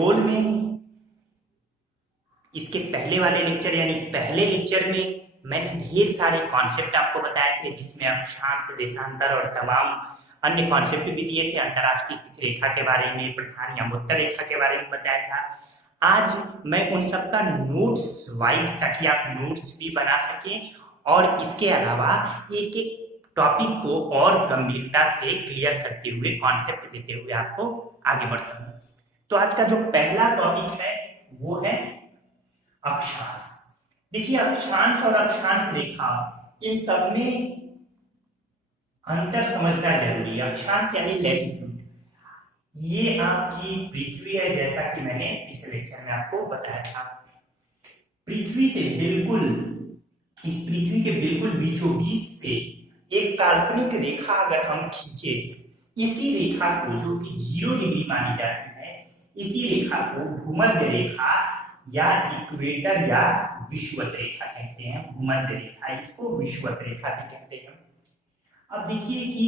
भूगोल में इसके पहले वाले लेक्चर यानी पहले लेक्चर में मैंने ढेर सारे कॉन्सेप्ट आपको बताए थे, जिसमें अक्षांश, देशांतर और तमाम अन्य कॉन्सेप्ट भी दिए थे। अंतरराष्ट्रीय तिथि रेखा के बारे में, प्रधान यामोत्तर रेखा के बारे में बताया था। आज मैं उन सबका नोट्स वाइज, ताकि आप नोट्स भी बना सकें और इसके अलावा एक एक टॉपिक को और गंभीरता से क्लियर करते हुए, कॉन्सेप्ट देते हुए आपको आगे बढ़ता हूं। तो आज का जो पहला टॉपिक है वो है अक्षांश। देखिए, अक्षांश और अक्षांश रेखा, इन सब में अंतर समझना जरूरी है। अक्षांश यानी लैटिट्यूड, ये आपकी पृथ्वी है, जैसा कि मैंने पिछले लेक्चर में आपको बताया था। पृथ्वी से बिल्कुल, इस पृथ्वी के बिल्कुल बीचों बीच से एक काल्पनिक रेखा अगर हम खींचे, इसी रेखा को, जो कि 0 डिग्री मानी जाती है, इसी रेखा को भूमध्य रेखा या इक्वेटर या विषुवत रेखा कहते हैं। भूमध्य रेखा, इसको विषुवत रेखा भी कहते हैं। अब देखिए कि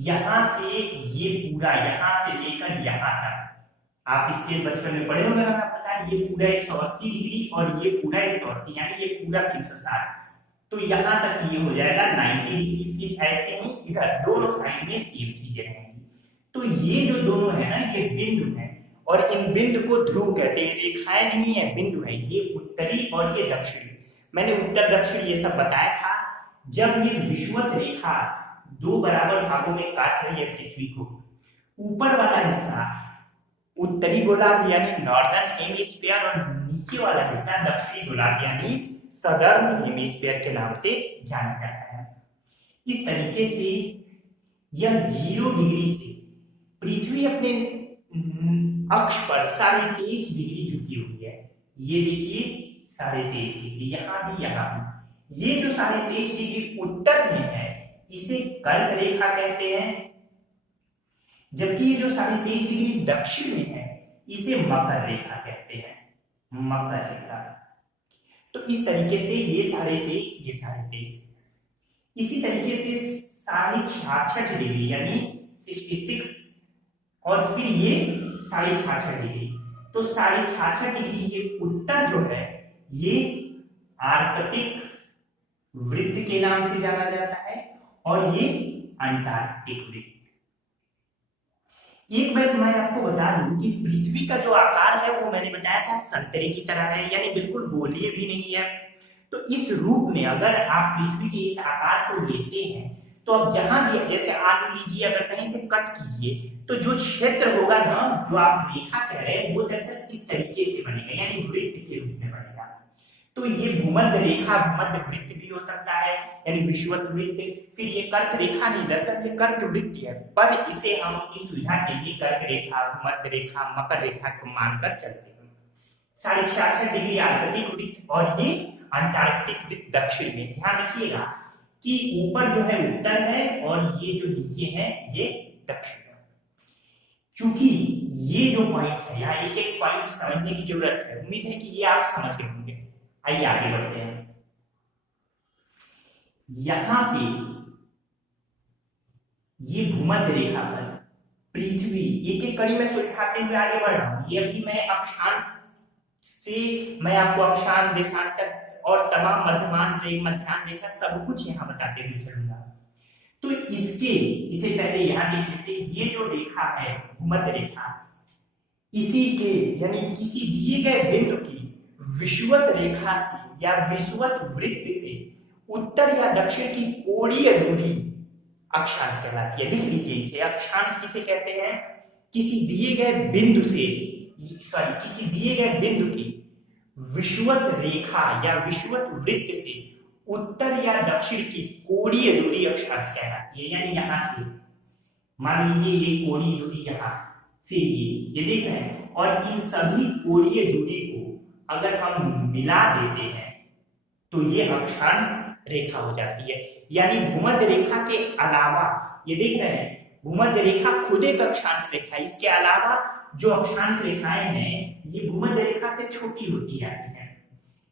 यहां से ये पूरा, यहां से लेकर यहां तक, आप इसके बचपन में पढ़े होंगे, पता है, ये पूरा 180 डिग्री और ये पूरा 180, यानी ये पूरा 360, तो यहां तक ये हो जाएगा 90 डिग्री। फिर ऐसे ही इधर दोनों साइड में सेम चीजें रहेंगी। तो ये जो दोनों है ना, ये बिंदु है, और इन बिंदु को ध्रुव कहते हैं। रेखाएं नहीं है, बिंदु है। ये उत्तरी और ये दक्षिणी। मैंने उत्तर दक्षिण ये सब बताया था। जब ये विषुवत रेखा 2 बराबर भागों में काट रही है पृथ्वी को, ऊपर वाला हिस्सा उत्तरी गोलार्ध यानी नॉर्दर्न हेमिस्फीयर और नीचे वाला हिस्सा दक्षिणी गोलार्ध यानी सदर्न हेमिस्फीयर के नाम से जाना जाता है। इस तरीके से यह 0 डिग्री से पृथ्वी अपने अक्ष पर 23.5 डिग्री झुकी हुई है। ये देखिए 23.5 डिग्री, यहाँ भी, यहाँ भी। ये जो 23.5 डिग्री उत्तर में है, इसे कर्क रेखा कहते हैं, जबकि ये जो 23.5 डिग्री दक्षिण में है, इसे मकर रेखा कहते हैं। मकर रेखा। तो इस तरीके से ये 23.5, ये 23.5। इसी तरीके से 66.5 डिग्री यानी 66, और फिर ये 66.5 डिग्री। तो 66.5 डिग्री ये उत्तर जो है, ये आर्कटिक वृत्त के नाम से जाना जाता है, और ये अंटार्कटिक वृत्त। एक बार मैं आपको बता दूं कि पृथ्वी का जो आकार है वो मैंने बताया था संतरे की तरह है, यानी बिल्कुल गोलीय भी नहीं है। तो इस रूप में अगर आप पृथ्वी के इस आकार को लेते हैं, तो अब जहां भी, जैसे आलू लीजिए, अगर कहीं से कट कीजिए, तो जो क्षेत्र होगा ना, जो आप रेखा कह रहे हैं, वो दरअसल इस तरीके से बनेगा, यानी वृत्त के रूप में बनेगा। तो ये भूमध्य रेखा, भूमध्य वृत्त भी हो सकता है, यानी विषुवत वृत्त। फिर ये कर्क रेखा नहीं, दरअसल ये कर्क वृत्त है, पर इसे हम अपनी सुविधा के लिए कर्क रेखा, भूमध्य रेखा, मकर रेखा को मानकर चलते हैं। 66.5 डिग्री आर्कटिक वृत्त और ये अंटार्कटिक वृत्त दक्षिण में। ध्यान रखिएगा कि ऊपर जो है उत्तर है और ये जो नीचे है ये दक्षिण है। चूंकि ये जो पॉइंट है, यहाँ एक एक पॉइंट समझने की जरूरत है। उम्मीद है कि ये आप समझ गए होंगे। आइए आगे बढ़ते हैं। यहां पे ये भूमध्य रेखा पर पृथ्वी, एक एक कड़ी में सुलझाते हुए आगे बढ़ रहा हूं। ये अभी मैं अक्षांश से, मैं आपको अक्षांश, देशांतर और तमाम मध्यमान रेखा सब कुछ यहाँ बताते हुए चलूंगा। तो इसे पहले यहाँ देख लेते हैं। ये जो रेखा है भूमध्य रेखा, इसी के यानी किसी दिए गए बिंदु की विषुवत रेखा से या विषुवत वृत्त से उत्तर या दक्षिण की कोणीय दूरी अक्षांश कहलाती है। लिख लीजिए इसे। अक्षांश किसे कहते हैं? किसी दिए गए बिंदु से, किसी दिए गए बिंदु की विषुवत रेखा या विषुवत वृत्त से उत्तर या दक्षिण की कोणीय दूरी अक्षांश कहलाती है। यानी यहां से मान लीजिए ये कोणीय दूरी यहाँ, फिर ये देख रहे हैं, और इन सभी कोणीय दूरी को अगर हम मिला देते हैं तो ये अक्षांश रेखा हो जाती है। यानी भूमध्य रेखा के अलावा, ये देख रहे हैं, भूमध्य रेखा खुद एक अक्षांश रेखा है। इसके अलावा जो अक्षांश रेखाएं हैं, ये भूमध्य रेखा से छोटी होती जाती हैं।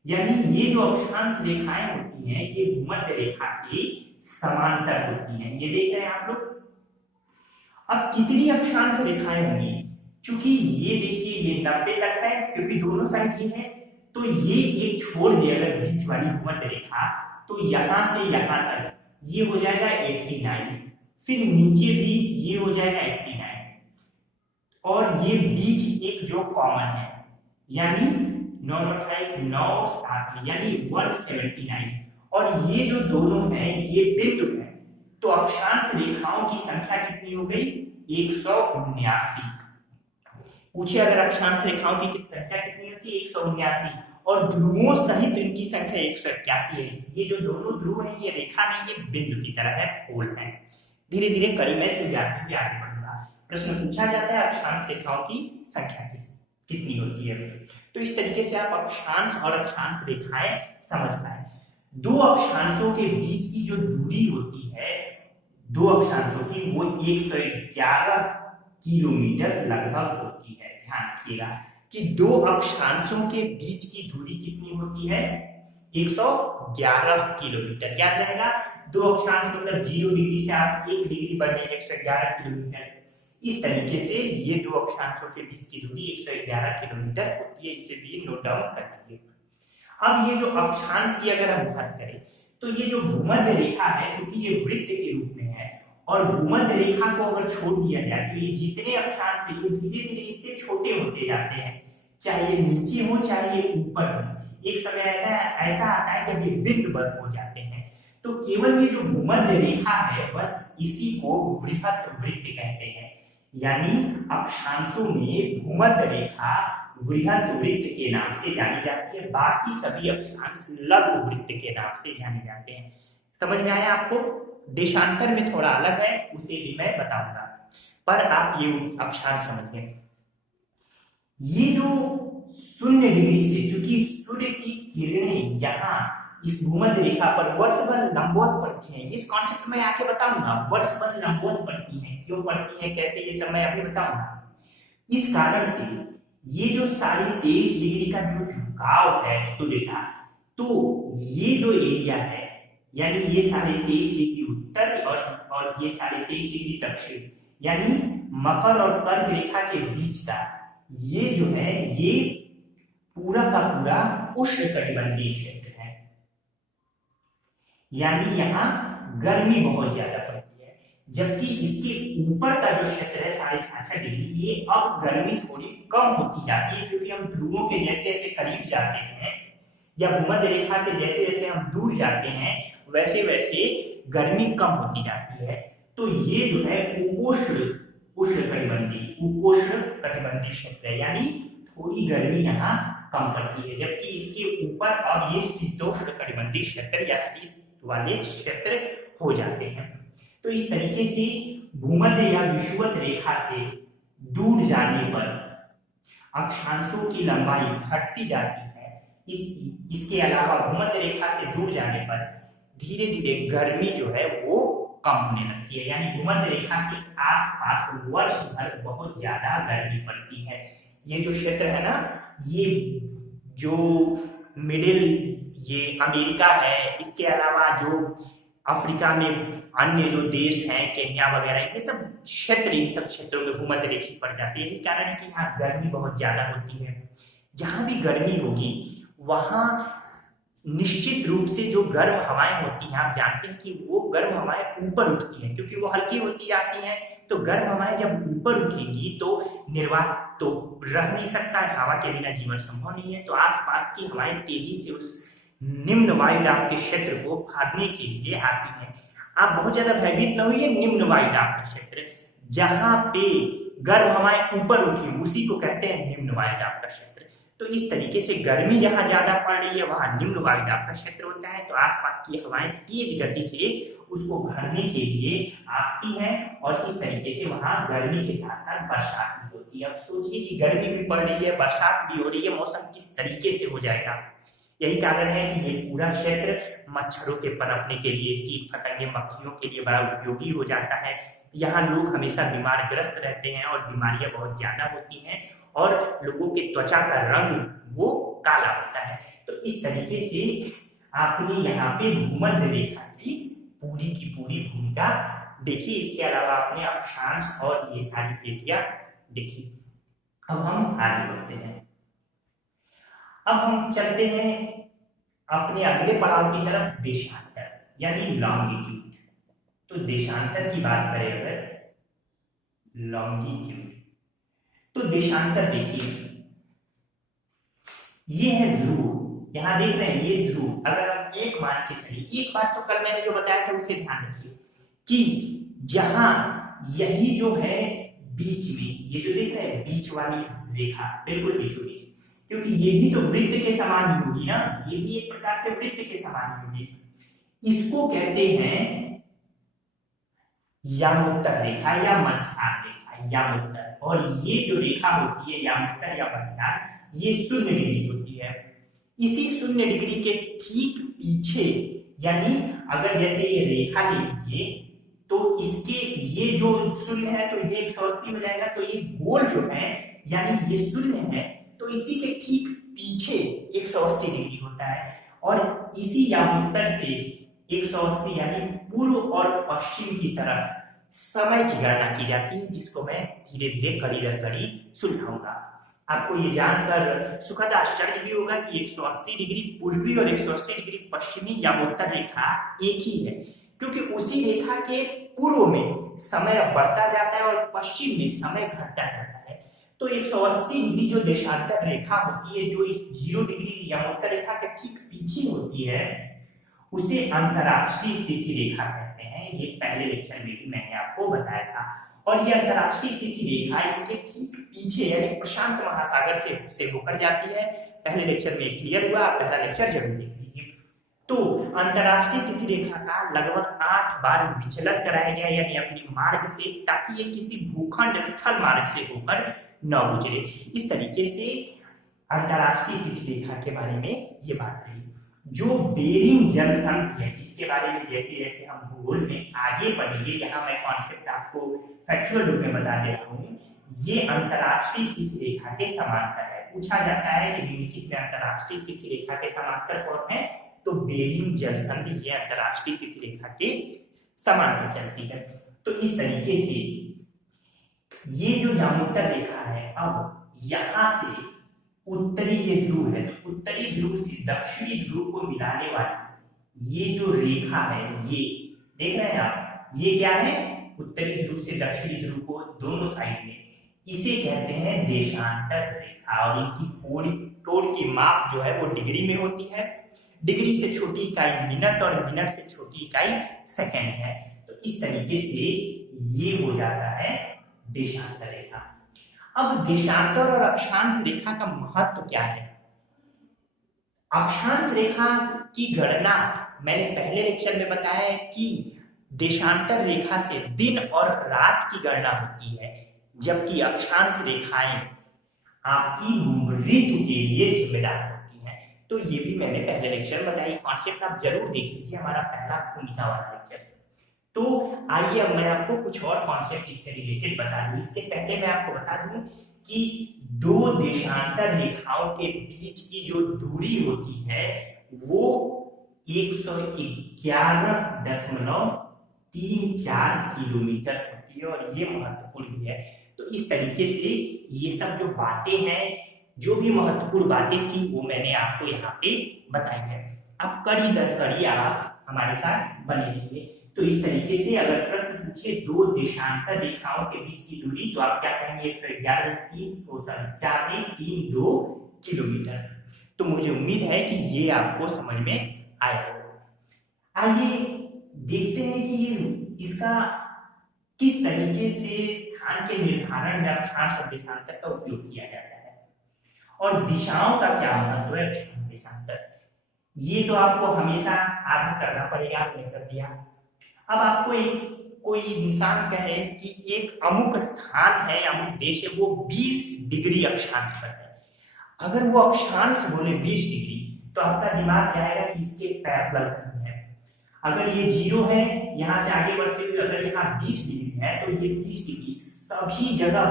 यानी ये जो अक्षांश रेखाएं होती हैं, ये भूमध्य रेखा के समांतर होती हैं। ये देख रहे हैं आप लोग। अब कितनी अक्षांश रेखाएं होंगी? चूंकि ये देखिए ये 90 तक है, क्योंकि दोनों साइड ये है, तो ये एक छोड़ दे अगर बीच वाली भूमध्य रेखा, तो यहां से यहां तक ये हो जाएगा 89, फिर नीचे भी ये हो जाएगा 89, और ये बीच एक जो कॉमन है, यानी 9 यानी 179, और ये जो दोनों है ये बिंदु है, तो अक्षांश रेखाओं की संख्या कितनी हो गई? 179। पूछे अगर अक्षांश रेखाओं की संख्या कितनी होती है? 179, और ध्रुवों सहित इनकी संख्या 181 है। ये जो दोनों ध्रुव है ये रेखा नहीं, ये बिंदु की तरह है, पोल है। धीरे धीरे कड़ी में सुझाते हुए आगे बढ़ूंगा। प्रश्न पूछा जाता है अक्षांश रेखाओं की संख्या कितनी होती है, तो इस तरीके से आप अक्षांश और अक्षांश रेखाएं समझ पाए। दो अक्षांशों के बीच की जो दूरी होती है, दो अक्षांशों की, वो 111 किलोमीटर लगभग होती है। ध्यान रखिएगा कि दो अक्षांशों के बीच की दूरी कितनी होती है? 111 किलोमीटर। याद रहेगा, दो अक्षांश मतलब 0 डिग्री से आप 1 डिग्री बढ़े 111 किलोमीटर। इस तरीके से ये दो अक्षांशों के बीच की दूरी 111 किलोमीटर होती है। इसे भी नोट डाउन कर लीजिए। अब ये जो अक्षांश की अगर हम बात करें, तो ये जो भूमध्य रेखा है, क्योंकि ये वृत्त के रूप में है, और भूमध्य रेखा को अगर छोड़ दिया जाए तो ये जितने अक्षांश है ये धीरे धीरे इससे छोटे होते जाते हैं, चाहे ये नीचे हो चाहे ये ऊपर हो। एक समय ऐसा आता है जब ये बिंदु बंद हो जाते हैं, तो केवल ये जो भूमध्य रेखा है बस इसी को वृहत वृत्त कहते हैं। यानी अक्षांशों में भूमध्य रेखा वृहत वृत्त के नाम से जानी जाती है, बाकी सभी अक्षांश लघु वृत्त के नाम से जाने जाते हैं। समझ में आया आपको? देशांतर में थोड़ा अलग है, उसे भी मैं बताऊंगा, पर आप ये अक्षांश समझिए। ये जो 0 डिग्री से, चूंकि सूर्य की किरणें यहाँ इस भूमध्य रेखा पर वर्षभर लंबवत पड़ती हैं, इस कॉन्सेप्ट में आके बताऊंगा। वर्षभर लंबवत पड़ती हैं, क्यों पड़ती हैं, कैसे, ये सब मैं अभी बताऊंगा। इस कारण से ये जो 23.5 डिग्री का जो झुकाव है सूर्य का, तो ये जो एरिया है, यानी ये 23.5 डिग्री उत्तर और ये 23.5 डिग्री दक्षिण, यानी मकर और कर्क रेखा के बीच का ये जो है ये पूरा का पूरा उष्णकटिबंधीय क्षेत्र है। यानी यहाँ गर्मी बहुत ज्यादा पड़ती है, जबकि इसके ऊपर का जो क्षेत्र है 66.5 डिग्री, ये अब गर्मी थोड़ी कम होती जाती है, क्योंकि हम ध्रुवों के जैसे जैसे करीब जाते हैं या भूमध्य रेखा से जैसे जैसे हम दूर जाते हैं, वैसे वैसे गर्मी कम होती जाती है। तो ये जो है उपोष्ण कटिबंधीय क्षेत्र है, यानी थोड़ी गर्मी यहाँ कम पड़ती है, जबकि इसके ऊपर अब ये शीतोष्ण कटिबंधीय क्षेत्र या शीत वाले क्षेत्र हो जाते हैं। तो इस तरीके से भूमध्य या विषुवत रेखा से दूर जाने पर अक्षांशों की लंबाई घटती जाती है। इसके अलावा भूमध्य रेखा से दूर जाने पर धीरे धीरे गर्मी जो है वो कम होने लगती है, यानी भूमध्य रेखा के आसपास वर्ष भर बहुत ज्यादा गर्मी पड़ती है। ये जो क्षेत्र है ना, ये जो मिडिल ये अमेरिका है, इसके अलावा जो अफ्रीका में अन्य जो देश हैं केन्या वगैरह, ये सब क्षेत्र, इन सब क्षेत्रों में भूमध्य रेखा पड़ जाती है। यही कारण है कि यहाँ गर्मी बहुत ज्यादा होती है। जहां भी गर्मी होगी वहां निश्चित रूप से जो गर्म हवाएं होती हैं, आप जानते हैं कि वो गर्म हवाएं ऊपर उठती हैं, क्योंकि वो हल्की होती जाती हैं। तो गर्म हवाएं जब ऊपर उठेंगी तो निर्वात तो रह नहीं सकता है, हवा के बिना जीवन संभव नहीं है। तो आसपास की हवाएं तेजी से उस निम्न वायुदाब के क्षेत्र को फाड़ने के लिए आती हैं। आप बहुत ज्यादा भयभीत न होइए, निम्न वायुदाब का क्षेत्र जहां पे गर्म हवाएं ऊपर उठी उसी को कहते हैं निम्न वायुदाब का क्षेत्र। तो इस तरीके से गर्मी जहां ज्यादा पड़ रही है वहां निम्न वायुदाब का क्षेत्र होता है, तो आसपास की हवाएं तेज गति से उसको भरने के लिए आती हैं, और इस तरीके से वहां गर्मी के साथ साथ बरसात भी होती है। अब सोचिए कि गर्मी भी पड़ रही है, बरसात भी हो रही है, मौसम किस तरीके से हो जाएगा। यही कारण है कि ये पूरा क्षेत्र मच्छरों के पनपने के लिए, कीट पतंगे मक्खियों के लिए बड़ा उपयोगी हो जाता है। यहाँ लोग हमेशा बीमार ग्रस्त रहते हैं और बीमारियां बहुत ज्यादा होती हैं, और लोगों के त्वचा का रंग वो काला होता है। तो इस तरीके से आपने यहाँ पे भूमध्य रेखा की पूरी भूमिका देखी। इसके अलावा आपने अक्षांश और ये सारी पेटियां देखी। अब हम आगे बढ़ते हैं। अब हम चलते हैं अपने अगले पड़ाव की तरफ, देशांतर यानी लॉन्गिट्यूड। तो देशांतर की बात करें अगर, लॉन्गिट्यूड, तो देशांतर देखिए, ये है ध्रुव, यहां देख रहे हैं ये ध्रुव। अगर हम एक मान के चलिए, एक बात तो कल मैंने जो बताया था उसे ध्यान रखिए कि जहां यही जो है बीच में, ये जो देख रहे हैं बीच वाली रेखा, बिल्कुल बीचों बीच, क्योंकि ये भी तो वृत्त के समान ही होगी ना, ये भी एक प्रकार से वृत्त के समान ही होगी। इसको कहते हैं यामोत्तर रेखा या मध्याह्न रेखा, यामोत्तर। और ये जो रेखा होती है यामोत्तर या मध्याह्न, ये 0 डिग्री होती है। इसी 0 डिग्री के ठीक पीछे, यानी अगर जैसे ये रेखा ले लीजिए, तो इसके ये जो 0 है तो ये 180 में जाएगा, तो ये गोल जो है यानी ये 0 है, तो इसी के ठीक पीछे 180 डिग्री होता है। और इसी यामोत्तर से 180 यानी पूर्व और पश्चिम की तरफ समय की गणना की जाती है, जिसको मैं धीरे धीरे कड़ी दर कड़ी सुलझाऊंगा। आपको ये जानकर सुखद आश्चर्य भी होगा कि 180 डिग्री पूर्वी और 180 डिग्री पश्चिमी यामोत्तर रेखा एक ही है, क्योंकि उसी रेखा के पूर्व में समय बढ़ता जाता है और पश्चिम में समय घटता जाता है। तो 180 डिग्री जो देशांतर रेखा होती है, जो इस 0 डिग्री यामोत्तर रेखा के ठीक पीछे होती है, उसे अंतरराष्ट्रीय तिथि रेखा कहते हैं। ये पहले लेक्चर में भी मैंने आपको बताया था। और ये अंतरराष्ट्रीय तिथि रेखा इसके ठीक पीछे यानी प्रशांत महासागर के से होकर जाती है। पहले लेक्चर में क्लियर हुआ, आप पहला लेक्चर जरूर देख लीजिए। तो अंतरराष्ट्रीय तिथि रेखा का लगभग 8 बार विचलन कराया गया, यानी अपनी मार्ग से, ताकि ये किसी भूखंड स्थल मार्ग से होकर न गुजरे। इस तरीके से अंतरराष्ट्रीय तिथि रेखा के बारे में ये बात रही। जो बेरिंग जल संधि है, इसके बारे में जैसे जैसे हम भूगोल में आगे बढ़ेंगे, यहाँ मैं कॉन्सेप्ट आपको फैक्चुअल रूप में बता दे रहा हूँ। ये अंतरराष्ट्रीय तिथि रेखा के समांतर है। पूछा जाता है कि निम्नलिखित में अंतरराष्ट्रीय तिथि रेखा के समांतर कौन है, तो बेरिंग जल संधि ये अंतरराष्ट्रीय तिथि रेखा के समांतर चलती है। तो इस तरीके से ये जो यामोत्तर रेखा है, अब यहां से उत्तरी ये ध्रुव है, तो उत्तरी ध्रुव से दक्षिणी ध्रुव को मिलाने वाली ये जो रेखा है, ये देख रहे हैं आप, ये क्या है, उत्तरी ध्रुव से दक्षिणी ध्रुव को दोनों साइड में, इसे कहते हैं देशांतर रेखा। और इनकी कोण की माप जो है वो डिग्री में होती है। डिग्री से छोटी इकाई मिनट और मिनट से छोटी इकाई सेकंड है। तो इस तरीके से ये हो जाता है देशांतर रेखा। अब देशांतर और अक्षांश रेखा का महत्व क्या है? अक्षांश रेखा की गणना मैंने पहले लेक्चर में बताया है कि देशांतर रेखा से दिन और रात की गणना होती है, जबकि अक्षांश रेखाएं आपकी ऋतु के लिए जिम्मेदार होती हैं। तो ये भी मैंने पहले लेक्चर में बताई, कॉन्सेप्ट आप जरूर देख लीजिए, हमारा पहला भूमिका वाला लेक्चर। तो आइए अब मैं आपको कुछ और कॉन्सेप्ट इससे रिलेटेड बता दूं। इससे पहले मैं आपको बता दूं कि दो देशांतर रेखाओं के बीच की जो दूरी होती है वो 111.34 किलोमीटर होती है, और ये महत्वपूर्ण भी है। तो इस तरीके से ये सब जो बातें हैं, जो भी महत्वपूर्ण बातें थी, वो मैंने आपको यहाँ पे बताई है। अब कड़ी दर कड़ी आप हमारे साथ बने रहिए। तो इस तरीके से अगर प्रश्न पूछे दो देशांतर रेखाओं के बीच की दूरी, तो आप क्या कहेंगे, 111.432 किलोमीटर। तो मुझे उम्मीद है कि ये आपको समझ में आएगा। आइए देखते हैं कि ये इसका किस तरीके से स्थान के निर्धारण में अक्षांश और देशांतर का उपयोग किया जाता है, और दिशाओं का क्या महत्व है अक्षांश देशांतर। ये तो आपको हमेशा आधा करना पड़ेगा, आपने कर दिया। अब आपको एक कोई इंसान कहे कि एक अमुक स्थान है, अमुक देश है, वो 20 डिग्री अक्षांश पर है। अगर वो अक्षांश बोले 20 डिग्री, तो आपका दिमाग जाएगा कि इसके पैरेलल कहीं है। अगर ये 0 है, यहाँ से आगे बढ़ते हुए अगर यहाँ 20 डिग्री है, तो ये 20 डिग्री सभी जगह,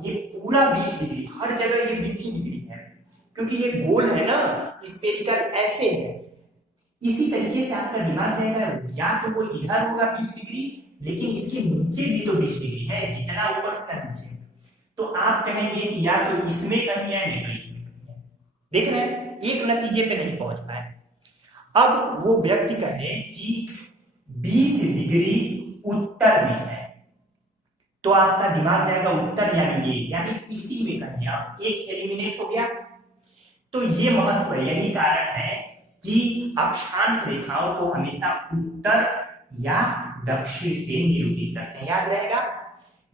ये पूरा 20 डिग्री, हर जगह ये 20 डिग्री है, क्योंकि ये गोल है ना, स्फेरिकल ऐसे है। इसी तरीके से आपका दिमाग जाएगा, या तो वो इधर होगा 20 डिग्री, लेकिन इसके नीचे भी तो 20 डिग्री है, जितना ऊपर उतना नीचे। तो आप कहेंगे कि या तो इसमें कमी है, नहीं तो इसमें कमी है। देख रहे हैं, एक नतीजे पे नहीं पहुंच पाए। अब वो व्यक्ति कहे कि 20 डिग्री उत्तर में है, तो आपका दिमाग जाएगा उत्तर यानी ये, यानी इसी में कहीं आप एक एलिमिनेट हो गया। तो ये महत्व है, यही कारण है कि अक्षांश रेखाओं को हमेशा उत्तर या दक्षिण से निरूपित करते हैं। याद रहेगा,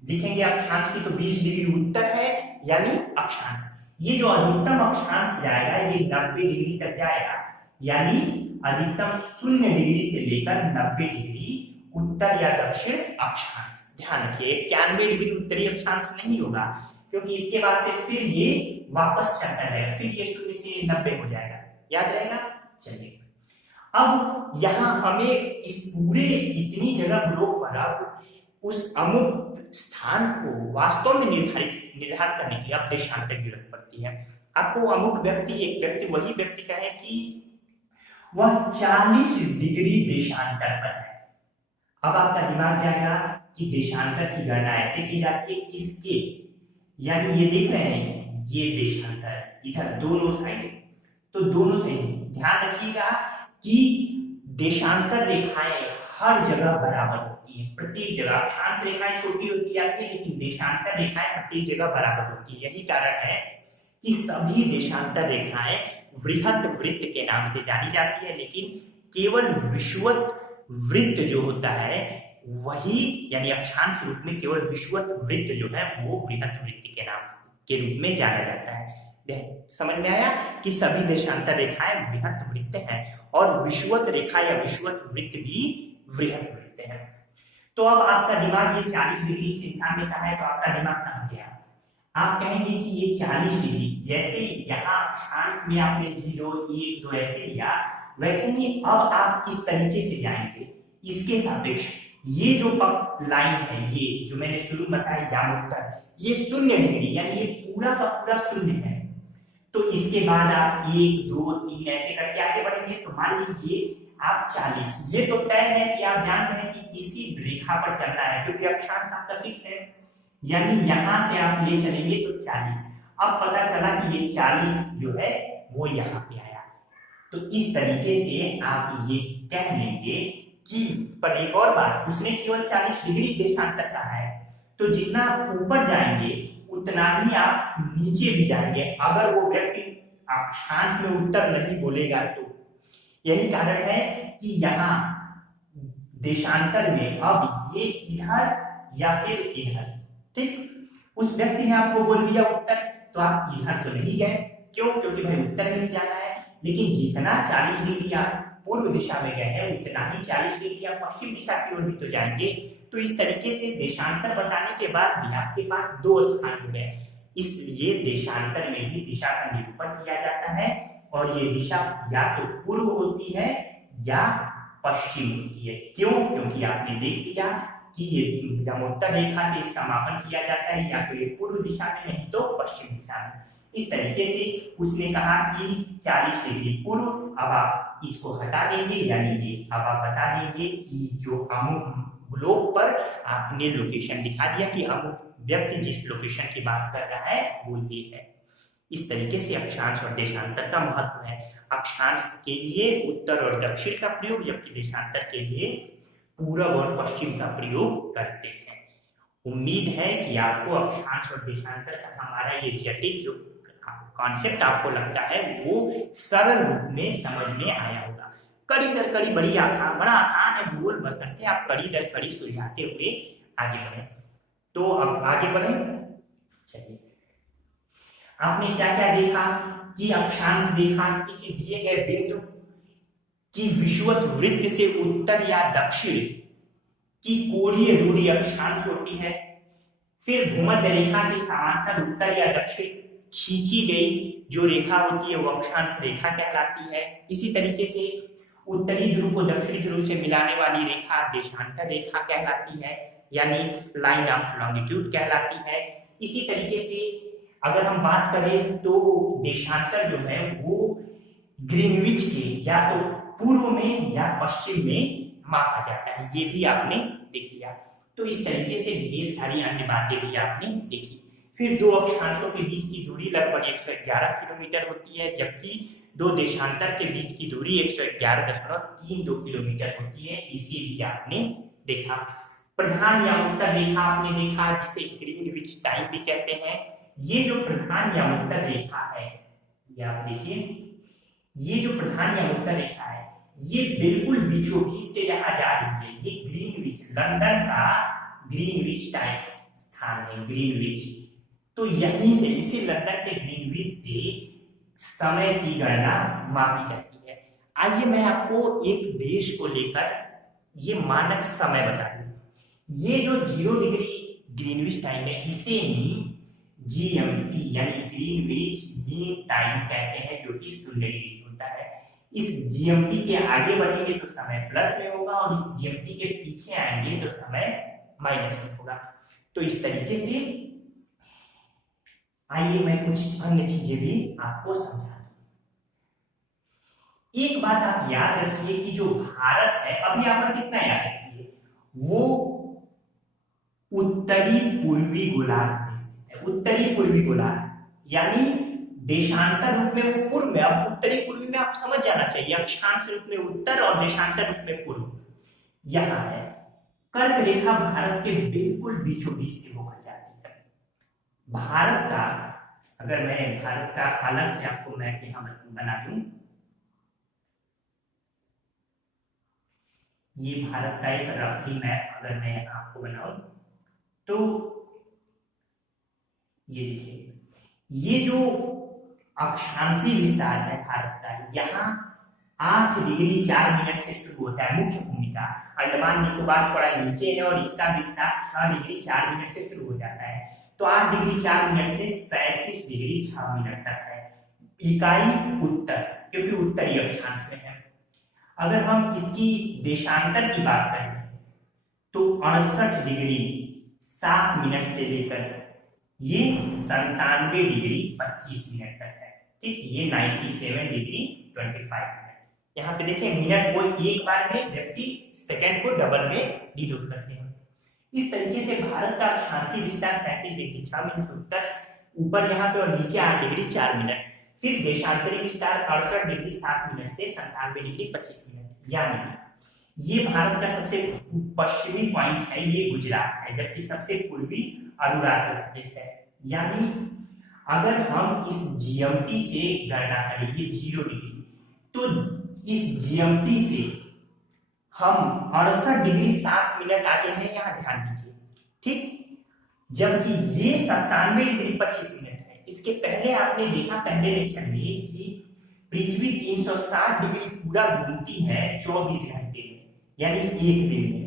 लिखेंगे अक्षांश की तो 20 डिग्री उत्तर है यानी अक्षांश। ये जो अधिकतम अक्षांश जाएगा ये 90 डिग्री तक जाएगा, यानी अधिकतम 0 डिग्री से लेकर 90 डिग्री उत्तर या दक्षिण अक्षांश। ध्यान रखिए 91 डिग्री उत्तरी अक्षांश नहीं होगा, क्योंकि इसके बाद से फिर ये वापस चलता रहेगा, फिर ये 0 से 90 हो जाएगा। याद रहेगा। चलिए, अब यहाँ हमें इस पूरे इतनी जगह ग्लोब पर अब उस अमुक स्थान को वास्तव में निर्धारित करने की अब देशांतर की जरूरत पड़ती है। आपको अमुक व्यक्ति, एक व्यक्ति, वही व्यक्ति कहे कि वह 40 डिग्री देशांतर पर है। अब आपका दिमाग जाएगा कि देशांतर की गणना ऐसे की जाती है, इसके यानी ये देख रहे हैं ये देशांतर इधर दोनों साइड, तो दोनों साइड ध्यान रखिएगा कि देशांतर रेखाएं हर जगह बराबर होती है, प्रत्येक जगह। अक्षांश रेखाएं छोटी होती जाती है लेकिन देशांतर रेखाएं प्रत्येक जगह बराबर होती है। यही कारण है कि सभी देशांतर रेखाएं वृहत वृत्त के नाम से जानी जाती है, लेकिन केवल विषुवत वृत्त जो होता है वही, यानी अक्षांश रूप में केवल विषुवत वृत्त जो है वो वृहत वृत्त के नाम के रूप में जाना जाता है। समझ में आया कि सभी देशांतर रेखाएं वृहत वृत्त हैं और विषुवत रेखा या विषुवत वृत्त भी वृहत वृत्त है। तो अब आपका दिमाग ये 40 डिग्री से सामने का है, तो आपका दिमाग कहाँ गया? आप कहेंगे कि ये 40 डिग्री, जैसे यहाँ अक्षांश में आपने 0, 1, 2 ऐसे लिया, वैसे ही अब आप इस तरीके से जाएंगे इसके सापेक्ष। ये जो लाइन है, ये जो मैंने शुरू में बताया यामोत्तर, ये 0 डिग्री यानी ये पूरा का पूरा 0 है। तो इसके बाद आप 1, 2, 3 ऐसे करके आगे बढ़ेंगे। तो मान लीजिए आप 40, ये तो तय है कि आप जानते हैं कि इसी रेखा पर चलना है क्योंकि अक्षांश आपका फिक्स है, यानी यहां से आप ले चलेंगे तो 40। अब पता चला कि ये 40 जो है वो यहाँ पे आया, तो इस तरीके से आप ये कह लेंगे कि, पर एक और बात, उसने केवल 40 डिग्री देशांतर कहा है, तो जितना आप ऊपर जाएंगे उतना ही आप नीचे भी जाएंगे अगर वो व्यक्ति अक्षांश में उत्तर नहीं बोलेगा तो। यही कारण है कि यहाँ देशांतर में अब ये इधर या फिर इधर, ठीक। उस व्यक्ति ने आपको बोल दिया उत्तर, तो आप इधर तो नहीं गए, क्यों? क्योंकि भाई उत्तर में ही जाना है। लेकिन जितना 40 डिग्री आप पूर्व दिशा में गए हैं उतना ही 40 डिग्री आप पश्चिम दिशा की ओर भी तो जाएंगे। तो इस तरीके से देशांतर बताने के बाद भी आपके पास 2 स्थान हो गए, इसलिए देशांतर में भी दिशा का निरूपण किया जाता है और ये दिशा या तो पूर्व होती है या पश्चिम होती है। क्यों? क्योंकि आपने देख लिया कि ये यामोत्तर रेखा से इसका मापन किया जाता है, या तो ये पूर्व दिशा में नहीं तो पश्चिम दिशा में। इस तरीके से उसने कहा कि 40 डिग्री पूर्व। अब आप इसको हटा देंगे, यानी ये अब आप बता देंगे कि जो अमुक ग्लोब पर आपने लोकेशन दिखा दिया कि अमुक व्यक्ति जिस लोकेशन की बात कर रहा है वो ये है। इस तरीके से अक्षांश और देशांतर का महत्व है। अक्षांश के लिए उत्तर और दक्षिण का प्रयोग, जबकि देशांतर के लिए पूर्व और पश्चिम का प्रयोग करते हैं। उम्मीद है कि आपको अक्षांश और देशांतर का हमारा ये जटिल जो कॉन्सेप्ट आपको लगता है वो सरल रूप में समझ में आया होगा। कड़ी दर कड़ी बड़ी आसान, बड़ा आसान है भूगोल, बसंते आप कड़ी दर कड़ी सुलझाते हुए आगे बढ़े। तो अब आगे बढ़े, चलिए। आपने क्या क्या देखा कि अक्षांश देखा, किसी दिए गए बिंदु की विषुवत वृत्त से उत्तर या दक्षिण की कोणीय दूरी अक्षांश होती है। फिर भूमध्य रेखा के समांतर उत्तर या दक्षिण खींची गई जो रेखा होती है वो अक्षांश रेखा कहलाती है। इसी तरीके से उत्तरी ध्रुव को दक्षिणी ध्रुव से मिलाने वाली रेखा देशांतर रेखा कहलाती है, यानी लाइन ऑफ लॉन्गिट्यूड कहलाती है। इसी तरीके से अगर हम बात करें तो देशांतर जो है वो ग्रीनविच के या तो पूर्व में या पश्चिम में मापा जाता है, ये भी आपने देख लिया। तो इस तरीके से ढेर सारी अन्य बातें भी आपने देखी। फिर दो अक्षांशों के बीच की दूरी लगभग 111 किलोमीटर होती है, जबकि दो देशांतर के बीच की दूरी 111.32 किलोमीटर होती है। इसी भी आपने देखा। प्रधान या उत्तर रेखा आपने देखा, जिसे ग्रीनविच टाइम भी कहते हैं। ये जो प्रधान या उत्तर रेखा है, ये आप देखिए, ये जो प्रधान या उत्तर रेखा है, ये बिल्कुल बीचों बीच से यहाँ जा रही है। ये ग्रीनविच, लंदन का ग्रीनविच टाइम स्थान है, ग्रीनविच। तो यहीं से, इसी लंदन के ग्रीनविच से समय की गणना मापी जाती है। आइए मैं आपको एक देश को लेकर ये मानक समय बता दूं। ये जो 0 डिग्री ग्रीनविच टाइम है, इसे ही जीएमटी यानी ग्रीनविच मीन टाइम कहते हैं, जो कि 0 डिग्री होता है। इस जीएमटी के आगे बढ़ेंगे तो समय प्लस में होगा, और इस जीएमटी के पीछे आएंगे तो समय माइनस में होगा। तो इस तरीके से आइए मैं कुछ अन्य चीजें भी आपको समझा दूं। एक बात आप याद रखिए कि जो भारत है, अभी आप बस इतना याद रखिए, वो उत्तरी पूर्वी गोलार्ध में स्थित है। उत्तरी पूर्वी गोलार्ध यानी देशांतर रूप में वो पूर्व में, अब उत्तरी पूर्वी में आप समझ जाना चाहिए, अक्षांश रूप में उत्तर और देशांतर रूप में पूर्व यहाँ है। कर्क रेखा भारत के बिल्कुल बीचों बीच से होकर जाती है। भारत का, अगर मैं भारत का अलग से आपको मैप यहाँ बना दूं, ये भारत का एक रफली मैप अगर मैं आपको बनाऊं, तो ये देखिए, ये जो अक्षांशीय विस्तार है भारत का, यहाँ 8 डिग्री 4 मिनट से शुरू होता है मुख्य भूमिका। अंडमान निकोबार थोड़ा नीचे है और इसका विस्तार 6 डिग्री 4 मिनट से शुरू हो जाता है। तो 8 डिग्री 4 मिनट से 37 डिग्री 6 मिनट तक है। इकाई उत्तर, क्योंकि उत्तरी अक्षांश में है। अगर हम इसकी देशांतर की बात करें तो 68 डिग्री 7 मिनट से लेकर ये 97 डिग्री 25 मिनट तक है। ठीक, ये 97 डिग्री 25 मिनट। यहाँ पे देखिए, मिनट को एक बार में, जबकि सेकंड को डबल में डिनोट करते हैं। इस तरीके से भारत का अक्षांशीय विस्तार 37 डिग्री 6 मिनट से उत्तर, ऊपर यहाँ पे और नीचे 8 डिग्री 4 मिनट। फिर देशांतरी विस्तार 68 डिग्री 7 मिनट से 97 डिग्री 25 मिनट। यानी ये भारत का सबसे पश्चिमी पॉइंट है, ये गुजरात है, जबकि सबसे पूर्वी अरुणाचल प्रदेश है। यानी अगर हम इस जीएमटी से गणना करें, ये 0 डिग्री, तो इस जीएमटी से हम 68 डिग्री 7 मिनट आगे हैं, यहाँ ध्यान दीजिए। ठीक, जबकि ये 97 डिग्री 25 मिनट है। इसके पहले आपने देखा पहले लेक्चर में कि पृथ्वी 360 डिग्री पूरा घूमती है 24 घंटे में, यानी एक दिन में।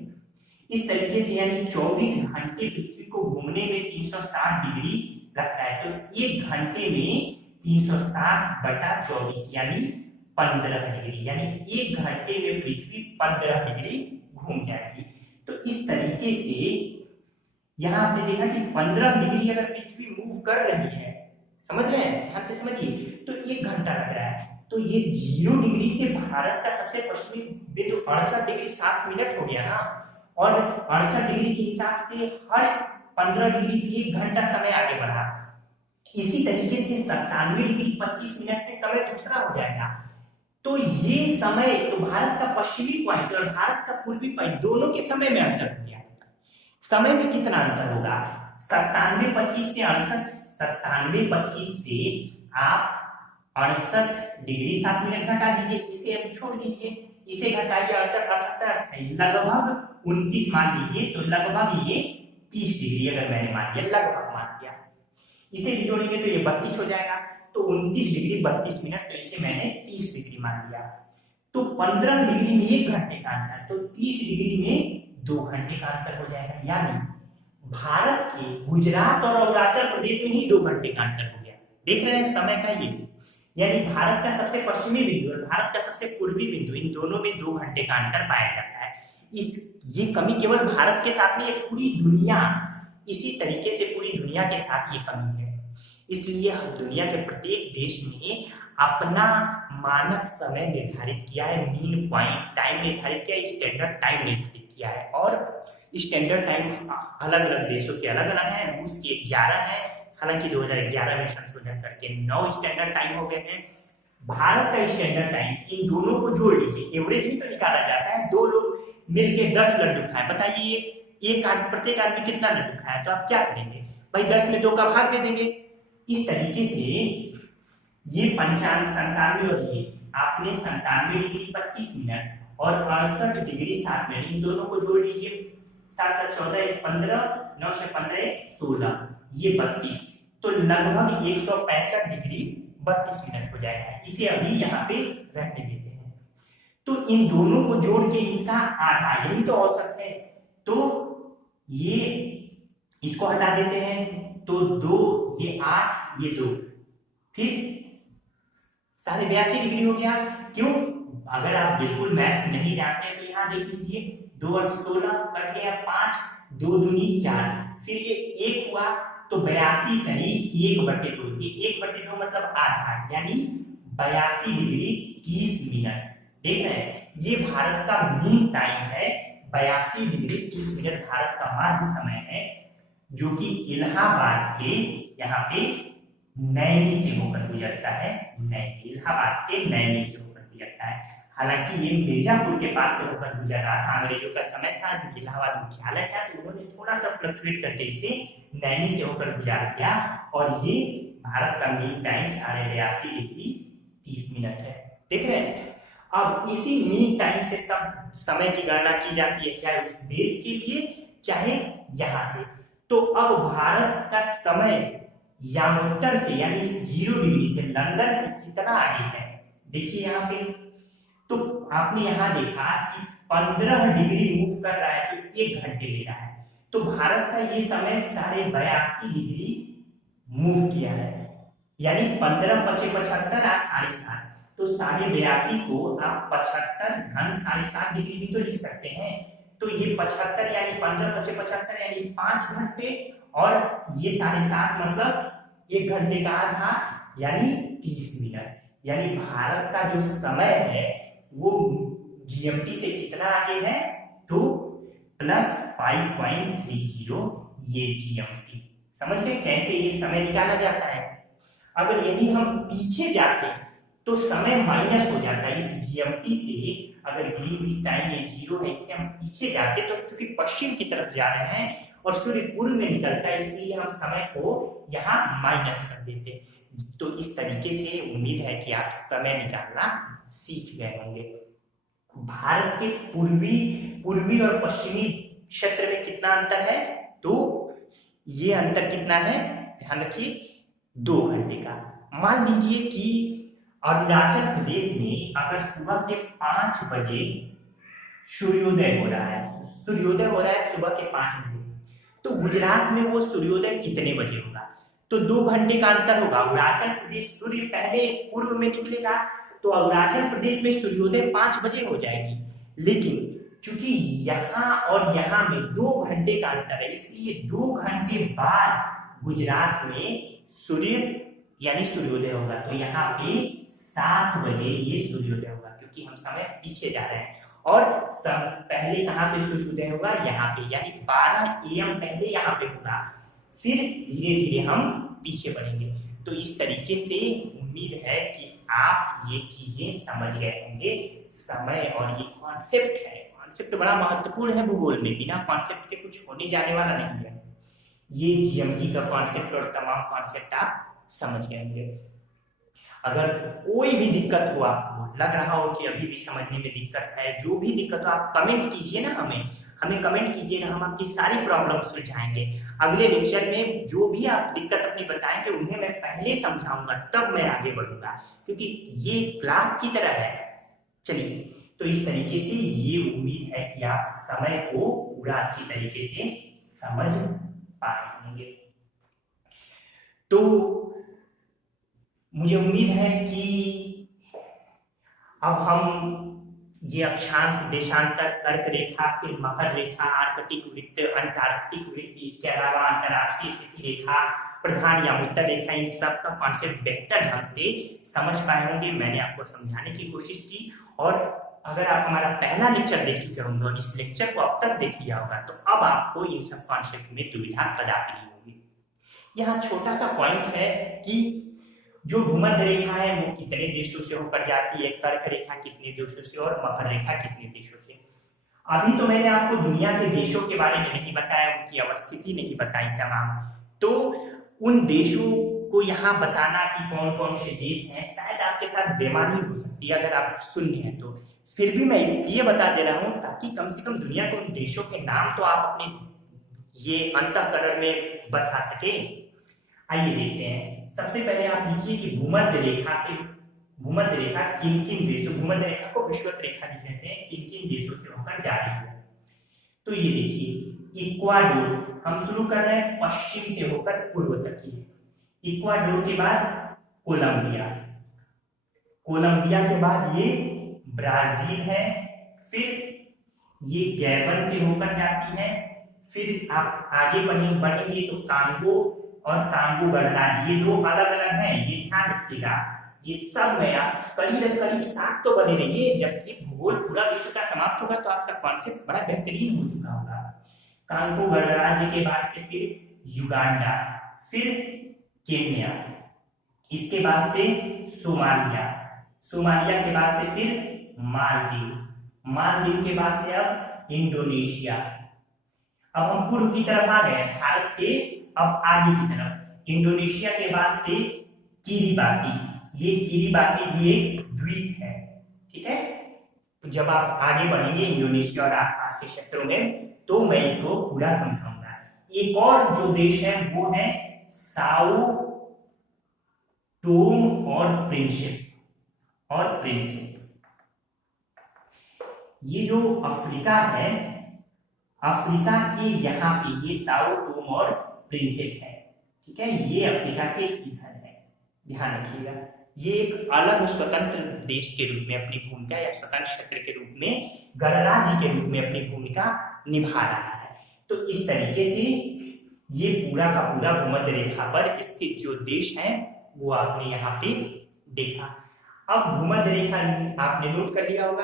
इस तरीके से यानी 24 घंटे पृथ्वी को घूमने में 360 डिग्री लगता है। तो एक घंटे में 360/24 यानी 15 डिग्री, यानी एक घंटे में पृथ्वी 15 डिग्री घूम जाएगी। तो इस तरीके से यहाँ आपने देखा कि 15 डिग्री अगर पृथ्वी मूव कर रही है, समझ रहे हैं, ध्यान से समझिए, तो 1 घंटा लग रहा है। तो ये 0 डिग्री से भारत का सबसे पश्चिमी बिंदु 68 डिग्री 7 मिनट हो गया ना, और 68 डिग्री के हिसाब से हर 15 डिग्री 1 घंटा समय आगे बढ़ा। इसी तरीके से 97 डिग्री 25 मिनट में समय दूसरा हो जाएगा। तो ये समय, तो भारत का पश्चिमी पॉइंट और भारत का पूर्वी पॉइंट, दोनों के समय में अंतर हो गया। समय में कितना अंतर होगा? 97-25 से 68, 97-25 से आप 68 डिग्री 7 मिनट घटा दीजिए, इसे अब छोड़ दीजिए, इसे घटाइए 68, लगभग 29 मान लीजिए, तो लगभग ये 30 डिग्री अगर मैंने मान लिया, लगभग मान लिया, इसे भी जोड़ेंगे तो ये 32 हो जाएगा। तो 29 डिग्री 32 मिनट, तो इसे मैंने 30 डिग्री मान लिया। तो 15 डिग्री में 1 घंटे का अंतर, तो 30 डिग्री में 2 घंटे का अंतर हो जाएगा। यानी भारत के गुजरात और अरुणाचल प्रदेश में ही 2 घंटे का अंतर हो गया। देख रहे हैं समय का ये, यानी भारत का सबसे पश्चिमी बिंदु और भारत का सबसे पूर्वी बिंदु, इन दोनों में 2 घंटे का अंतर पाया जाता है। ये कमी केवल भारत के साथ नहीं, पूरी दुनिया, इसी तरीके से पूरी दुनिया के साथ ये कमी है। इसलिए दुनिया के प्रत्येक देश ने अपना मानक समय निर्धारित किया है, मीन पॉइंट टाइम निर्धारित किया है, स्टैंडर्ड टाइम निर्धारित किया है। और स्टैंडर्ड टाइम अलग अलग देशों के अलग अलग है। रूस के 11 है, हालांकि 2011 में संशोधन करके 9 स्टैंडर्ड टाइम हो गए हैं। भारत का स्टैंडर्ड टाइम, इन दोनों को जोड़ लीजिए, एवरेज ही तो निकाला जाता है। दो लोग मिलके 10 लड्डू खाए, बताइए प्रत्येक आदमी कितना लड्डू खाया, तो आप क्या करेंगे भाई, 10 में 2 का भाग दे देंगे। इस तरीके से ये 95 और ये आपने 97 डिग्री 25 मिनट और 68 डिग्री 7 मिनट, इन दोनों को जोड़ लीजिए। 7 7 14 15, 9 से 15 16, ये 32, तो लगभग 165 डिग्री 32 मिनट हो जाएगा। इसे अभी यहाँ पे रहने देते हैं। तो इन दोनों को जोड़ के इसका आधा, यही तो औसत है। तो ये इसको हटा देते हैं, तो 2, ये 8, ये 2, फिर 82.5 डिग्री हो गया। क्यों? अगर आप बिल्कुल मैथ्स नहीं जानते हैं तो यहाँ देख लीजिए, 2 8 16 कट गया 5, 2 दूनी 4, फिर ये 1 हुआ तो 82 सही 1/2, ये 1/2 मतलब आधा, यानी 82 डिग्री 30 मिनट। देख रहे हैं, ये भारत का मीन टाइम है, 82 डिग्री 30 मिनट भारत का माध्य समय है, जो कि इलाहाबाद के यहाँ पे नैनी से होकर गुजरता है। इलाहाबाद के नैनी से होकर गुजरता है। हालांकि ये मिर्जापुर के पास से होकर गुजर रहा था, अंग्रेजों का समय था, इलाहाबाद मुख्यालय था, तो उन्होंने थोड़ा सा फ्लक्चुएट करके इसे नैनी से होकर गुजार दिया, और ये भारत का मीन टाइम 82.5 डिग्री 30 मिनट है। देख रहे हैं, अब इसी मीन टाइम से सब समय की गणना की जाती है, चाहे उस देश के लिए चाहे यहाँ से। तो अब भारत का समय यामोत्तर से, यानी 0 डिग्री से लंदन से कितना आगे है, देखिए यहाँ पे। तो आपने यहाँ देखा कि 15 डिग्री मूव कर रहा है, तो 1 घंटे ले रहा है। तो भारत का ये समय 82.5 डिग्री मूव किया है, यानी 15 × 75 और 7.5, तो 82.5 को आप 75 घन 7.5 डिग्री भी तो लिख सकते हैं। तो ये 75 यानी 15 × 75 यानी 5 घंटे, और ये 7.5 मतलब 1 घंटे का आधा, यानी 30 मिनट। यानी भारत का जो समय है वो जीएमटी से कितना आगे है, तो +5.30 ये जीएमटी। समझ गए कैसे ये समय निकाला जाता है। अगर यही हम पीछे जाते तो समय माइनस हो जाता है इस जीएमटी से। अगर ग्रीनविच टाइम ये 0 है, इससे हम पीछे जाते तो क्योंकि पश्चिम की तरफ जा रहे हैं और सूर्य पूर्व में निकलता है, इसलिए हम समय को यहाँ माइनस कर देते। तो इस तरीके से उम्मीद है कि आप समय निकालना सीख गए होंगे। भारत के पूर्वी और पश्चिमी क्षेत्र में कितना अंतर है, तो ये अंतर कितना है, ध्यान रखिए, 2 घंटे का। मान लीजिए कि अरुणाचल प्रदेश में अगर सुबह के 5 बजे सूर्योदय हो रहा है, सुबह के 5 बजे, तो गुजरात में वो सूर्योदय कितने बजे होगा, तो 2 घंटे का अंतर होगा। अरुणाचल प्रदेश सूर्य पहले पूर्व में निकलेगा, तो अरुणाचल प्रदेश में सूर्योदय 5 बजे हो जाएगी। लेकिन चूंकि यहाँ और यहाँ में 2 घंटे का अंतर है, इसलिए 2 घंटे बाद गुजरात में सूर्योदय होगा। तो यहाँ पे 7 बजे ये सूर्योदय होगा, क्योंकि हम समय पीछे जा रहे हैं। और पहले कहाँ पे सूर्योदय होगा, यहाँ पे, यानी 12 AM पहले यहाँ पे होगा, फिर धीरे धीरे हम पीछे बढ़ेंगे। तो इस तरीके से उम्मीद है कि आप ये चीजें समझ गए होंगे। समय और ये कॉन्सेप्ट है, कॉन्सेप्ट बड़ा महत्वपूर्ण है भूगोल में, बिना कॉन्सेप्ट के कुछ होने जाने वाला नहीं है। ये जीएमटी का कॉन्सेप्ट और तमाम कॉन्सेप्ट आप समझ गए होंगे। अगर कोई भी दिक्कत हो, आपको लग रहा हो कि अभी भी समझने में दिक्कत है, जो भी दिक्कत हो आप कमेंट कीजिए ना, हमें कमेंट कीजिएगा, हम आपकी सारी प्रॉब्लम सुलझाएंगे। अगले लेक्चर में जो भी आप दिक्कत अपनी बताएंगे उन्हें मैं पहले समझाऊंगा, तब मैं आगे बढ़ूंगा, क्योंकि ये क्लास की तरह है। चलिए, तो इस तरीके से ये उम्मीद है कि आप समय को पूरा अच्छी तरीके से समझ पाएंगे। तो मुझे उम्मीद है कि अब हम ये अक्षांश, देशांतर, कर्क रेखा, फिर मकर रेखा, आर्कटिक वृत्त, अंटार्कटिक वृत्त, इसके अलावा अंतरराष्ट्रीय तिथि रेखा, प्रधान यामोत्तर रेखा, इन सब का कॉन्सेप्ट बेहतर ढंग से समझ पाए होंगे। मैंने आपको समझाने की कोशिश की, और अगर आप हमारा पहला लेक्चर देख चुके होंगे और इस लेक्चर को अब तक देख लिया होगा, तो अब आपको इन सब कॉन्सेप्ट में दुविधा कदापि नहीं होगी। यहाँ छोटा सा पॉइंट है कि जो भूमध्य रेखा है वो कितने देशों से होकर जाती है, कर्क रेखा कितने देशों से और मकर रेखा कितने देशों से। अभी तो मैंने आपको दुनिया के देशों के बारे में नहीं बताया, उनकी अवस्थिति नहीं बताई तमाम, तो उन देशों को यहाँ बताना कि कौन कौन से देश हैं शायद आपके साथ बेईमानी हो सकती है अगर आप सुन रहे हैं तो। फिर भी मैं इसलिए बता दे रहा हूँ ताकि कम से कम दुनिया के उन देशों के नाम तो आप अपने ये अंतःकरण में बसा सके। आइए देखते हैं। सबसे पहले आप लिखिए कि भूमध्य रेखा किन किन देशों, भूमध्य रेखा को विषुवत रेखा भी कहते हैं, किन किन देशों से होकर जा रही है। तो ये देखिए इक्वाडोर, हम शुरू कर रहे हैं पश्चिम से होकर पूर्व तक की। इक्वाडोर के बाद कोलंबिया, कोलंबिया के बाद ये ब्राजील है, फिर ये गैबन से होकर जाती है, फिर आप आगे बढ़ेंगे तो कांगो और कांगो गणराज्य, ये दो अलग अलग हैं, ये ध्यान रखिएगा। ये सब में आप करीब साथ तो बने रहिए, जबकि भूगोल पूरा विश्व का समाप्त होगा तो आपका कॉन्सेप्ट बड़ा बेहतरीन हो चुका होगा। कांगो गणराज्य के बाद से फिर युगांडा, फिर केन्या, इसके बाद से सोमालिया, सोमालिया के बाद से फिर मालदीव, मालदीव के बाद से अब इंडोनेशिया। अब हम पूर्व की तरफ आ गए भारत के, अब आगे की तरफ इंडोनेशिया के बाद से किरिबाती, ये किरिबाती भी एक द्वीप है, ठीक है। तो जब आप आगे बढ़ेंगे इंडोनेशिया और आसपास के क्षेत्रों में तो मैं इसको पूरा समझाऊंगा। एक और जो देश है वो है साओ टोम और प्रिंसिप, ये जो अफ्रीका है, अफ्रीका के यहाँ पे ये साओ टोम और प्रिंसिप है, ठीक है, ये अफ्रीका के इधर है, ध्यान रखिएगा। ये एक अलग स्वतंत्र देश के रूप में अपनी भूमिका या स्वतंत्र क्षेत्र के रूप में गणराज्य के रूप में अपनी भूमिका निभा रहा है। तो इस तरीके से ये पूरा का पूरा भूमध्य रेखा पर स्थित जो देश है वो आपने यहाँ पे देखा। अब भूमध्य रेखा आपने नोट कर लिया होगा।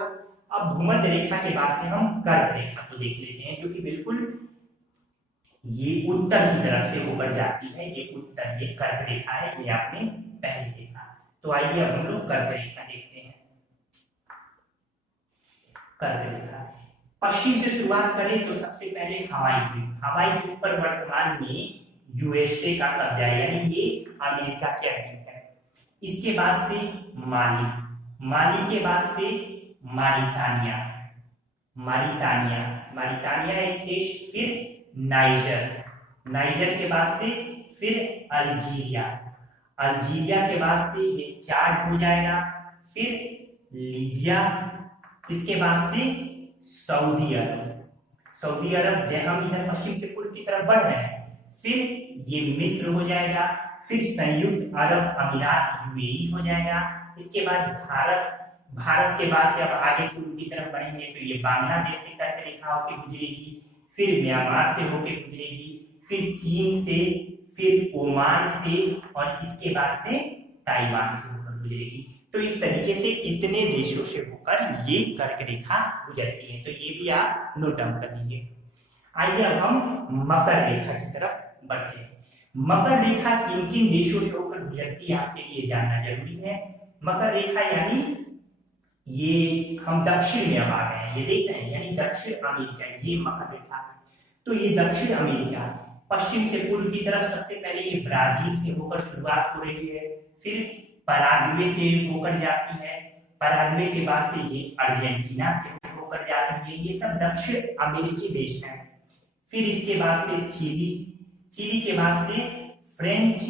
अब भूमध्य रेखा के बाद से हम कर्क रेखा को देख लेते हैं, जो कि बिल्कुल ये उत्तर की तरफ से होकर जाती है, ये उत्तर, ये कर्क रेखा है, ये आपने पहले देखा। तो आइए अब हम लोग कर्क रेखा देखते हैं। कर्क रेखा पश्चिम से शुरुआत करें तो सबसे पहले हवाई द्वीप, हवाई द्वीप पर वर्तमान में यूएसए का कब्जा है, यानी ये अमेरिका के अधीन है। इसके बाद से माली, माली के बाद से मारितानिया, मारितानिया एक देश, फिर नाइजर, नाइजर के बाद से फिर अल्जीरिया, अल्जीरिया के बाद से ये चाड हो जाएगा, फिर लीबिया, इसके बाद से सऊदी अरब, सऊदी अरब हम इधर पश्चिम से पूर्व की तरफ बढ़ रहे हैं, फिर ये मिस्र हो जाएगा, फिर संयुक्त अरब अमीरात यूएई हो जाएगा, इसके बाद भारत, भारत के बाद से अब आगे पूर्व की तरफ बढ़ेंगे तो ये बांग्लादेश से कर्क रेखा होकर गुजरेगी, फिर म्यांमार से होकर गुजरेगी, फिर चीन से, फिर ओमान से और इसके बाद से ताइवान से होकर गुजरेगी। तो इस तरीके से इतने देशों से होकर ये कर्क रेखा गुजरती है, तो ये भी आप नोट डाउन कर लीजिए। आइए अब हम मकर रेखा की तरफ बढ़ते हैं। मकर रेखा किन किन देशों से होकर गुजरती है आपके लिए जानना जरूरी है। मकर रेखा यानी ये हम दक्षिण में अब आ गए हैं, ये देख रहे हैं, यानी दक्षिण अमेरिका, ये मकर रेखा। तो ये दक्षिण अमेरिका पश्चिम से पूर्व की तरफ सबसे पहले ये ब्राजील से होकर शुरुआत हो रही है, फिर पराग्वे से होकर जाती है, पराग्वे के बाद से ये अर्जेंटीना से होकर जाती है, ये सब दक्षिण अमेरिकी देश हैं। फिर इसके बाद से चिली, चिली के बाद से फ्रेंच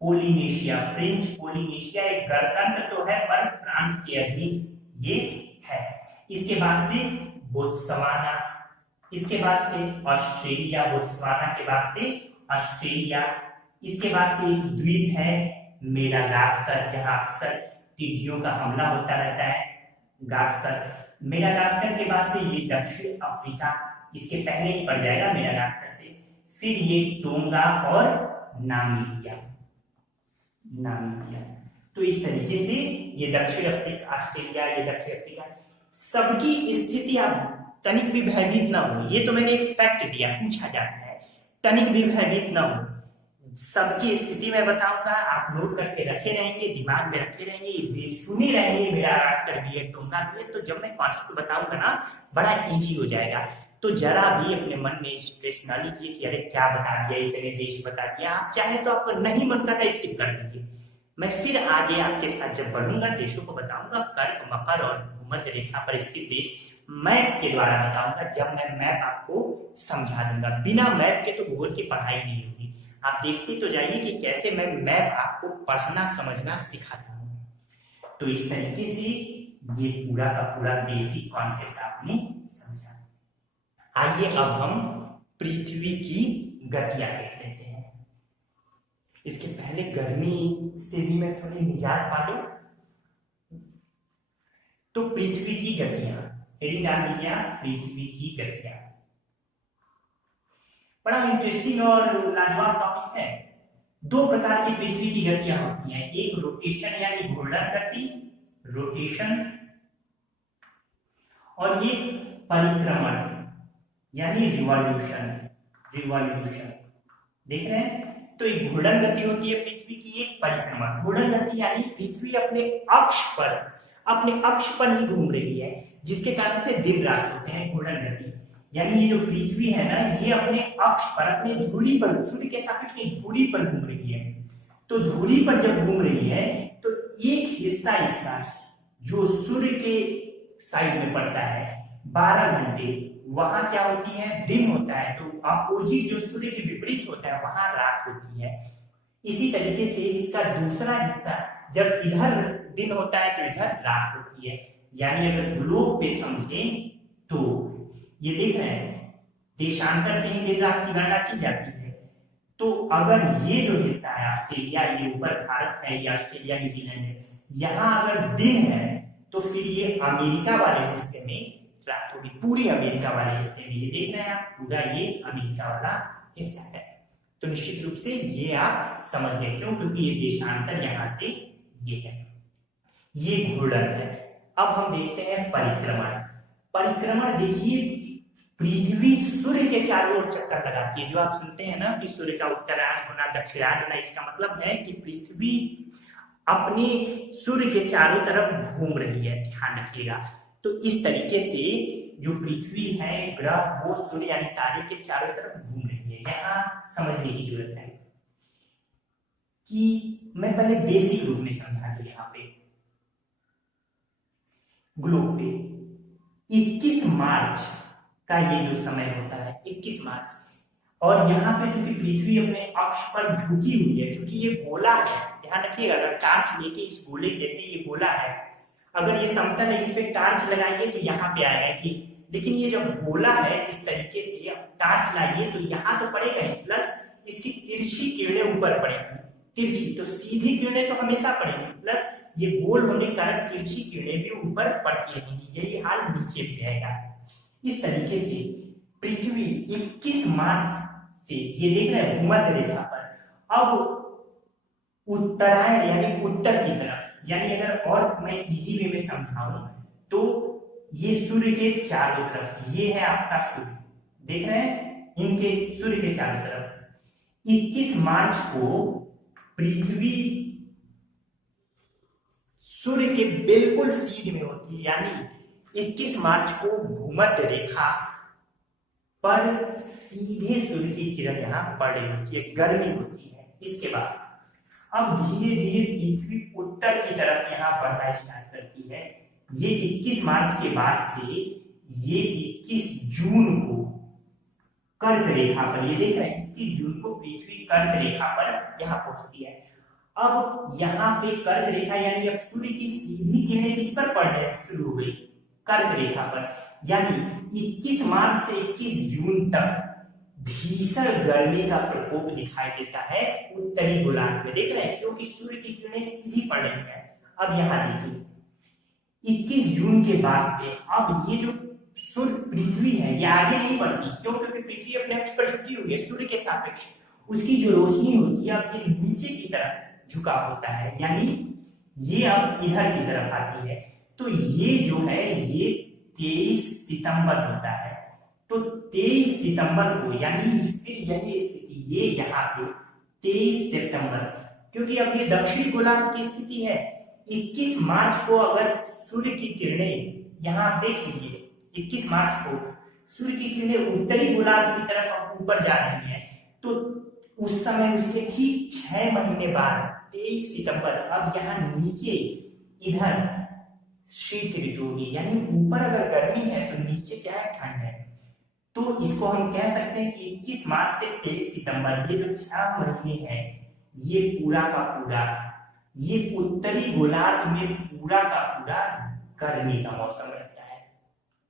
पोलिनेशिया, फ्रेंच पोलिनेशिया एक गणतंत्र तो है पर फ्रांस के अधीन ये है। इसके बाद से बोत्सवाना, इसके बाद से ऑस्ट्रेलिया, बोत्सवाना के बाद से ऑस्ट्रेलिया, इसके बाद से एक द्वीप है मेडागास्कर, जहां अक्सर टिड्डियों का हमला होता रहता है, गास्कर। मेडागास्कर के बाद से ये दक्षिण अफ्रीका, इसके पहले ही पड़ जाएगा मेडागास्कर से, फिर ये टोंगा और नामीबिया, नामीबिया। तो इस तरीके से ये दक्षिण अफ्रीका, ऑस्ट्रेलिया, ये दक्षिण अफ्रीका, सबकी स्थिति आप तनिक भी भयभीत ना हो, ये तो मैंने एक फैक्ट दिया, पूछा जाता है, तनिक भी भयभीत ना हो। सबकी स्थिति मैं बताऊंगा, आप नोट करके रखे रहेंगे, दिमाग में रखे रहेंगे, सुनी रहेंगे मेरा आजकल बीएड टूंगा बीएड। तो जब मैं कॉन्सेप्ट बताऊंगा ना बड़ा इजी हो जाएगा। तो जरा भी अपने मन में स्ट्रेस ना लीजिए कि अरे क्या बता दिया, इतने देश बता दिया। आप चाहे तो आपको नहीं मन करता स्किप कर लीजिए। मैं फिर आगे आपके साथ जब बढ़ूंगा देशों को बताऊंगा, कर्क मकर और भूमध्य रेखा पर स्थित देश मैप के द्वारा बताऊंगा। जब मैं मैप आपको समझा दूंगा, बिना मैप के तो भूगोल की पढ़ाई नहीं होगी। आप देखते तो जाइए कि कैसे मैं मैप आपको पढ़ना समझना सिखाता हूँ। तो इस तरीके से ये पूरा का पूरा बेसिक कॉन्सेप्ट आपने समझा। आइए अब हम पृथ्वी की गतियां देख लेते हैं। इसके पहले गर्मी से भी मैं थोड़ी निजात पा लूं। तो पृथ्वी की गतियां, हेडिंग डाल लीजिए पृथ्वी की गतियां। बड़ा इंटरेस्टिंग और लाजवाब टॉपिक है। दो प्रकार की पृथ्वी की गतियां होती हैं, एक रोटेशन यानी घूर्णन गति, रोटेशन, और एक परिक्रमण यानी रिवॉल्यूशन, रिवॉल्यूशन। देख रहे हैं? तो एक घूर्णन गति होती है पृथ्वी की, एक परिक्रमण। घूर्णन गति यानी पृथ्वी अपने अक्ष पर ही घूम रही है, जिसके कारण से दिन रात होते हैं। घूर्णन गति यानी ये जो पृथ्वी है ना, ये अपने अक्ष पर, अपने धुरी पर, सूर्य के सापेक्ष धुरी पर घूम रही है। तो धुरी पर जब घूम रही है तो एक हिस्सा इसका जो सूर्य के साइड में पड़ता है 12 घंटे, वहां क्या होती है, दिन होता है। तो अपोजिट जो सूर्य के विपरीत होता है वहां रात होती है। इसी तरीके से इसका दूसरा हिस्सा जब इधर दिन होता है तो इधर रात होती है। यानी अगर ग्लोब पे समझें तो ये देख रहे हैं, देशांतर से ही दिन रात की गणना की जाती है। तो अगर ये जो हिस्सा है ऑस्ट्रेलिया, ये ऊपर भारत है, ये ऑस्ट्रेलिया न्यूजीलैंड है, यहाँ अगर दिन है तो फिर ये अमेरिका वाले हिस्से में रात होगी, पूरी अमेरिका वाले हिस्से में। ये देख रहे हैं आप, पूरा ये अमेरिका वाला हिस्सा है। तो निश्चित रूप से ये आप समझ गए, क्यों? क्योंकि ये देशांतर यहाँ से ये है, ये घूर्णन है। अब हम देखते हैं परिक्रमण। परिक्रमण देखिए, पृथ्वी सूर्य के चारों ओर चक्कर लगाती है। जो आप सुनते हैं ना कि सूर्य का उत्तरायण होना, दक्षिणायन होना, इसका मतलब है कि पृथ्वी अपने सूर्य के चारों तरफ घूम रही है। ध्यान रखिएगा। तो इस तरीके से जो पृथ्वी है, ग्रह, वो सूर्य यानी तारे के चारों तरफ घूम रही है। यहाँ समझने की जरूरत है कि मैं पहले बेसिक रूप में समझा दूं। यहाँ पे ग्लोब पे 21 मार्च का ये जो समय होता है, 21 मार्च, और यहाँ पे चूंकि पृथ्वी अपने अक्ष पर झुकी हुई है, क्योंकि ये गोला है। ध्यान रखिएगा, अगर टार्च लेके इस गोले जैसे ये गोला है, अगर ये समतल है, इस पे टार्च लगाइए तो यहाँ पे आएगा ही। लेकिन ये जब गोला है इस तरीके से, अब टार्च लाइए तो यहाँ तो पड़ेगा ही, प्लस इसकी तिरछी किरणें ऊपर पड़ेगी। तिरछी तो सीधी किरणें तो हमेशा पड़ेगी, प्लस ये गोल होने के कारण तिरछी किरणें भी ऊपर पड़ती रहेंगी। यही हाल नीचे भी रहेगा। इस तरीके से पृथ्वी 21 मार्च से, ये देख रहे हैं भूमध्य रेखा पर, अब उत्तरायण यानी उत्तर की तरफ, यानी अगर और मैं इजी वे में समझाऊं तो ये सूर्य के चारों तरफ, ये है आपका सूर्य, देख रहे हैं, इनके सूर्य के चारों तरफ 21 मार्च को पृथ्वी सूर्य के बिल्कुल सीध में होती है। यानी 21 मार्च को भूमध्य रेखा पर सीधे सूर्य की किरण यहाँ पड़ रही होती है, गर्मी होती है। इसके बाद अब धीरे धीरे पृथ्वी उत्तर की तरफ यहाँ बढ़ना स्टार्ट करती है। ये 21 मार्च के बाद से ये 21 जून को कर्क रेखा पर, ये देख रहे हैं 21 जून को पृथ्वी कर्क रेखा पर यहाँ पहुंचती है। अब यहाँ पे कर्क रेखा यानी अब सूर्य की सीधी किरणें किस पर पड़ने शुरू हो गई, कर्क रेखा पर। यानी 21 मार्च से 21 जून तक भीषण गर्मी का प्रकोप दिखाई देता है उत्तरी गोलार्ध में, देख रहे हैं, क्योंकि सूर्य की किरणें सीधी पड़ रही है। अब यहाँ देखिए 21 जून के बाद से अब ये जो सूर्य पृथ्वी है ये आगे नहीं बढ़ती, क्यों? क्योंकि पृथ्वी अपने अक्ष पर झुकी हुई है सूर्य के सापेक्ष। उसकी जो रोशनी होती है अब ये नीचे की तरफ झुका होता है, यानी ये अब इधर की तरफ आती है। तो ये जो है ये 23 सितंबर होता है। तो 23 सितंबर को, यानी फिर यही स्थिति, ये यहाँ पे 23 सितंबर, क्योंकि अब ये दक्षिणी गोलार्ध की स्थिति है। 21 मार्च को अगर सूर्य की किरणें, यहाँ आप देख लीजिए, 21 मार्च को सूर्य की किरणें उत्तरी गोलार्ध की तरफ ऊपर जा रही हैं, तो उस समय उसके ठीक 6 महीने बाद 23 सितंबर, अब यहाँ नीचे इधर शीत ऋतु होगी, यानी ऊपर अगर गर्मी है तो नीचे क्या है, ठंड है। तो इसको हम कह सकते हैं कि 21 मार्च से 23 सितंबर ये जो 6 महीने हैं, ये पूरा का पूरा, ये उत्तरी गोलार्ध में पूरा का पूरा गर्मी का मौसम रहता है।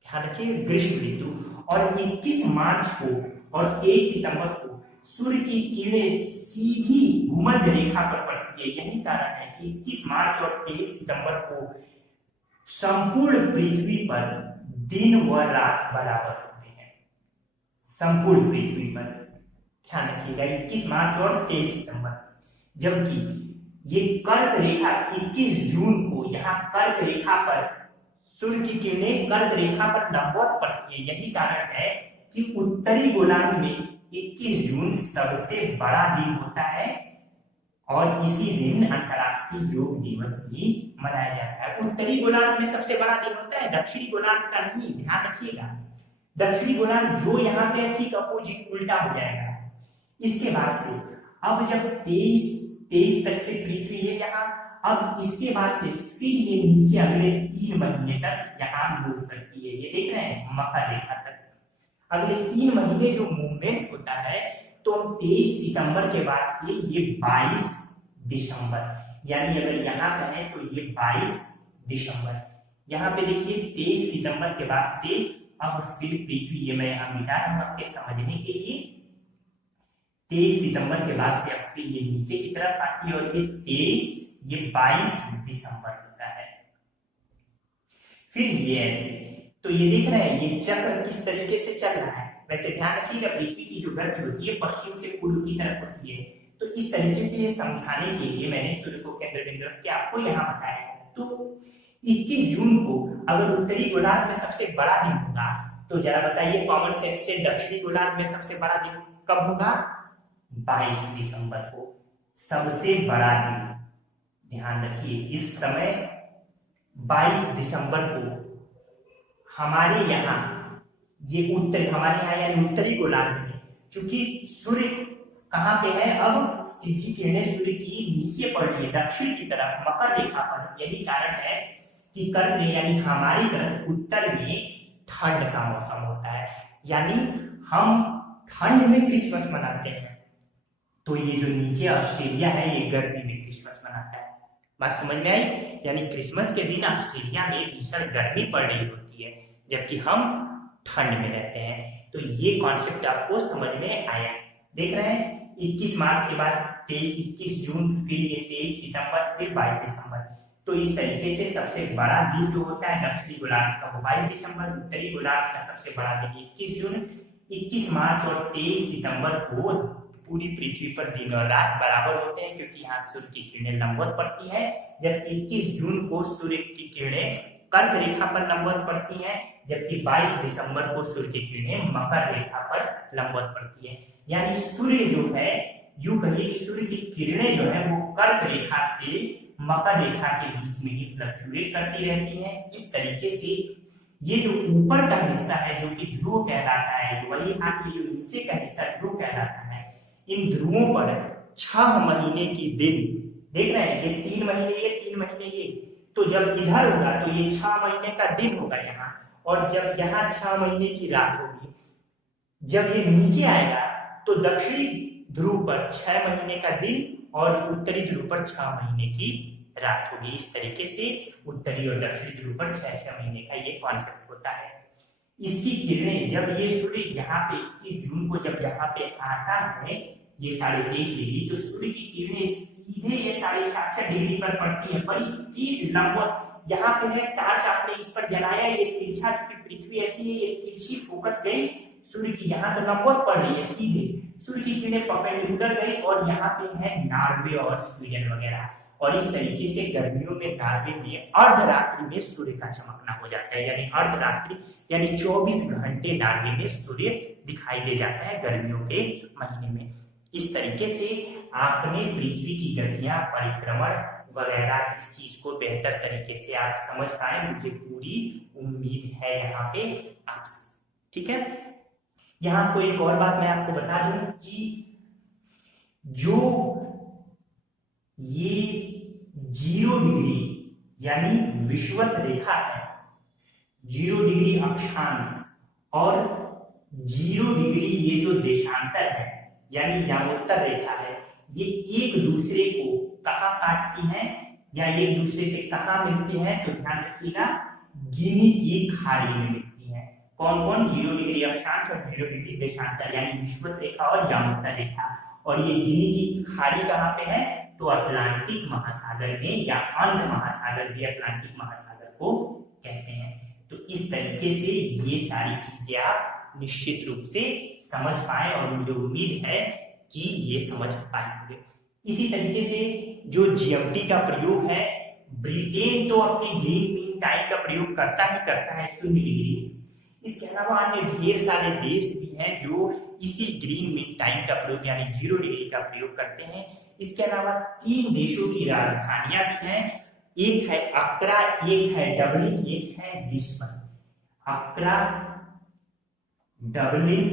ध्यान रखिए, ग्रीष्म ऋतु। और 21 मार्च को और 23 सितंबर को सूर्य की किरणें सीधी भूमध्य रेखा पर पड़ती है। यही कारण है कि 21 मार्च और 23 सितंबर को संपूर्ण पृथ्वी पर दिन व रात बराबर होते हैं, संपूर्ण पृथ्वी पर। ध्यान रखिएगा, 21 मार्च और 23 सितंबर। जबकि ये कर्क रेखा 21 जून को यहाँ कर्क रेखा पर सूर्य की किरणें कर्क रेखा पर लंबवत पड़ती है। यही कारण है कि उत्तरी गोलार्ध में 21 जून सबसे बड़ा दिन होता है और इसी दिन अंतर्राष्ट्रीय योग दिवस भी मनाया जाता है। उत्तरी गोलार्ध में सबसे बड़ा दिन होता है, दक्षिणी गोलार्ध का नहीं, ध्यान रखिएगा। दक्षिणी गोलार्ध जो यहाँ पे ठीक अपोजिट उल्टा हो जाएगा। इसके बाद से अब जब 23 तक से पृथ्वी है यहाँ, अब इसके बाद से फिर ये नीचे अगले 3 महीने तक यहाँ मूव करती है। ये देख रहे हैं, मकर रेखा तक अगले 3 महीने जो मूवमेंट होता है, तो 23 सितंबर के बाद से ये 22 दिसंबर, यानी अगर यहाँ कहें तो ये 22 दिसंबर। यहाँ पे देखिए 23 सितंबर के बाद से अब फिर पृथ्वी, ये मैं यहाँ मिटा रहा हूँ आपके समझने के लिए, 23 सितंबर के बाद से अब फिर ये नीचे की तरफ आती है और ये 23, ये 22 दिसंबर होता है। फिर ये ऐसे, तो ये देख रहे हैं ये चक्र किस तरीके से चल रहा है। वैसे ध्यान रखिएगा, पृथ्वी की जो गति होती है पश्चिम से पूर्व की तरफ होती है, तो इस तरीके से ये समझाने के लिए मैंने सूर्य को केंद्र बिंदु रख के आपको यहाँ बताया है। तो 21 जून को अगर उत्तरी गोलार्ध में सबसे बड़ा दिन होगा, तो जरा बताइए कॉमन सेंस से दक्षिणी गोलार्ध में सबसे बड़ा दिन कब होगा? 22 दिसंबर को सबसे बड़ा दिन। ध्यान रखिए, इस समय 22 दिसंबर को हमारे यहाँ ये हमारे यहाँ यानी उत्तरी गोलार्ध में, चूंकि सूर्य कहाँ पे है, अब सीधी किरणें सूर्य की नीचे पड़ रही है दक्षिण की तरफ मकर रेखा पर। यही कारण है कि कर्क में यानी हमारी तरफ उत्तर में ठंड का मौसम होता है, यानी हम ठंड में क्रिसमस मनाते हैं। तो ये जो नीचे ऑस्ट्रेलिया है ये गर्मी में क्रिसमस मनाता है। बात समझ में आई? यानी क्रिसमस के दिन ऑस्ट्रेलिया में भीषण गर्मी पड़ रही होती है, जबकि हम ठंड में रहते हैं। तो ये कॉन्सेप्ट आपको समझ में आया। देख रहे हैं, 21 मार्च के बाद 21 जून, फिर ये 23 सितंबर, फिर 22 दिसंबर। तो इस तरीके से सबसे बड़ा दिन जो होता है दक्षिणी गोलार्ध का वो 22 दिसंबर, उत्तरी गोलार्ध का सबसे बड़ा दिन 21 जून। 21 मार्च और 23 सितंबर को पूरी पृथ्वी पर दिन और रात बराबर होते हैं, क्योंकि यहाँ सूर्य की किरणें लंबवत पड़ती है। जबकि 21 जून को सूर्य की किरणें कर्क रेखा पर लंबवत पड़ती हैं, जबकि 22 दिसंबर को सूर्य की किरणें मकर रेखा पर लंबवत पड़ती है। यानी सूर्य जो है, यूं कहिए कि सूर्य की किरणें जो है वो कर्क रेखा से मकर रेखा के बीच में ही फ्लक्चुएट करती रहती हैं। इस तरीके से ये जो ऊपर का हिस्सा है जो कि ध्रुव कहलाता है, वही यहाँ जो नीचे का हिस्सा ध्रुव कहलाता है, इन ध्रुवों पर 6 महीने की दिन देख रहे हैं, ये 3 महीने ये 3 महीने ये, तो जब इधर होगा तो ये 6 महीने का दिन होगा यहाँ, और जब यहाँ 6 महीने की रात होगी। जब ये नीचे आएगा तो दक्षिणी ध्रुव पर 6 महीने का दिन और उत्तरी ध्रुव पर 6 महीने की रात होगी। इस तरीके से उत्तरी और दक्षिणी ध्रुव पर 6 महीने का ये कॉन्सेप्ट होता है। इसकी किरणें जब ये सूर्य यहाँ पे 21 जून को जब यहाँ पे आता है, ये 23.5 डिग्री, तो सूर्य की किरणें सीधे ये 6.5 डिग्री पर पड़ती है, बड़ी तेज लंबवत। यहाँ पे है टार्च आपने इस पर जलाया, ये तिरछा, चूंकि पृथ्वी ऐसी है, ये तिरछी फोकस गई सूर्य की, यहाँ तो लंबवत पड़ रही है सीधे, सूर्य की किरणें परपेंडिकुलर गई, और यहाँ पे है नॉर्वे और स्वीडन वगैरह। और इस तरीके से गर्मियों में नॉर्वे में अर्धरात्रि में सूर्य का चमकना हो जाता है, यानी अर्धरात्रि यानी 24 घंटे नॉर्वे में सूर्य दिखाई दे जाता है गर्मियों के महीने में। इस तरीके से आपने पृथ्वी की गतियां, परिक्रमण वगैरह इस चीज को बेहतर तरीके से आप समझ पाए, मुझे पूरी उम्मीद है यहाँ पे आपसे। ठीक है, यहाँ को एक और बात मैं आपको बता दूं कि जो ये 0 डिग्री यानी विषुवत रेखा है, 0 डिग्री अक्षांश और 0 डिग्री ये जो देशांतर है यानी यामोत्तर रेखा है, ये एक दूसरे को कहाँ काटती हैं या एक दूसरे से कहाँ मिलती हैं, तो ध्यान रखिएगा, गिनी की खाड़ी में मिलती हैं। कौन कौन? 0 डिग्री अक्षांश और 0 डिग्री देशांतर यानी विषुवत रेखा और यामोत्तर रेखा। और ये गिनी की खाड़ी कहाँ पे है? तो अटलांटिक महासागर में, या अंध महासागर भी अटलांटिक महासागर को कहते हैं। तो इस तरीके से ये सारी चीजें आप निश्चित रूप से समझ पाए और मुझे उम्मीद है कि ये समझ पाएंगे। इसी तरीके से जो जीएमटी का प्रयोग है, ब्रिटेन तो अपनी ग्रीन मीन टाइम का प्रयोग करता ही करता है 0 डिग्री। इसके अलावा अन्य ढेर सारे देश भी हैं जो इसी ग्रीन मीन टाइम का प्रयोग यानी 0 डिग्री का प्रयोग करते हैं। इसके अलावा 3 देशों की राजधानियां भी हैं, एक है अक्रा, एक है डबलिन, एक है लिस्बन। अक्रा, डबलिन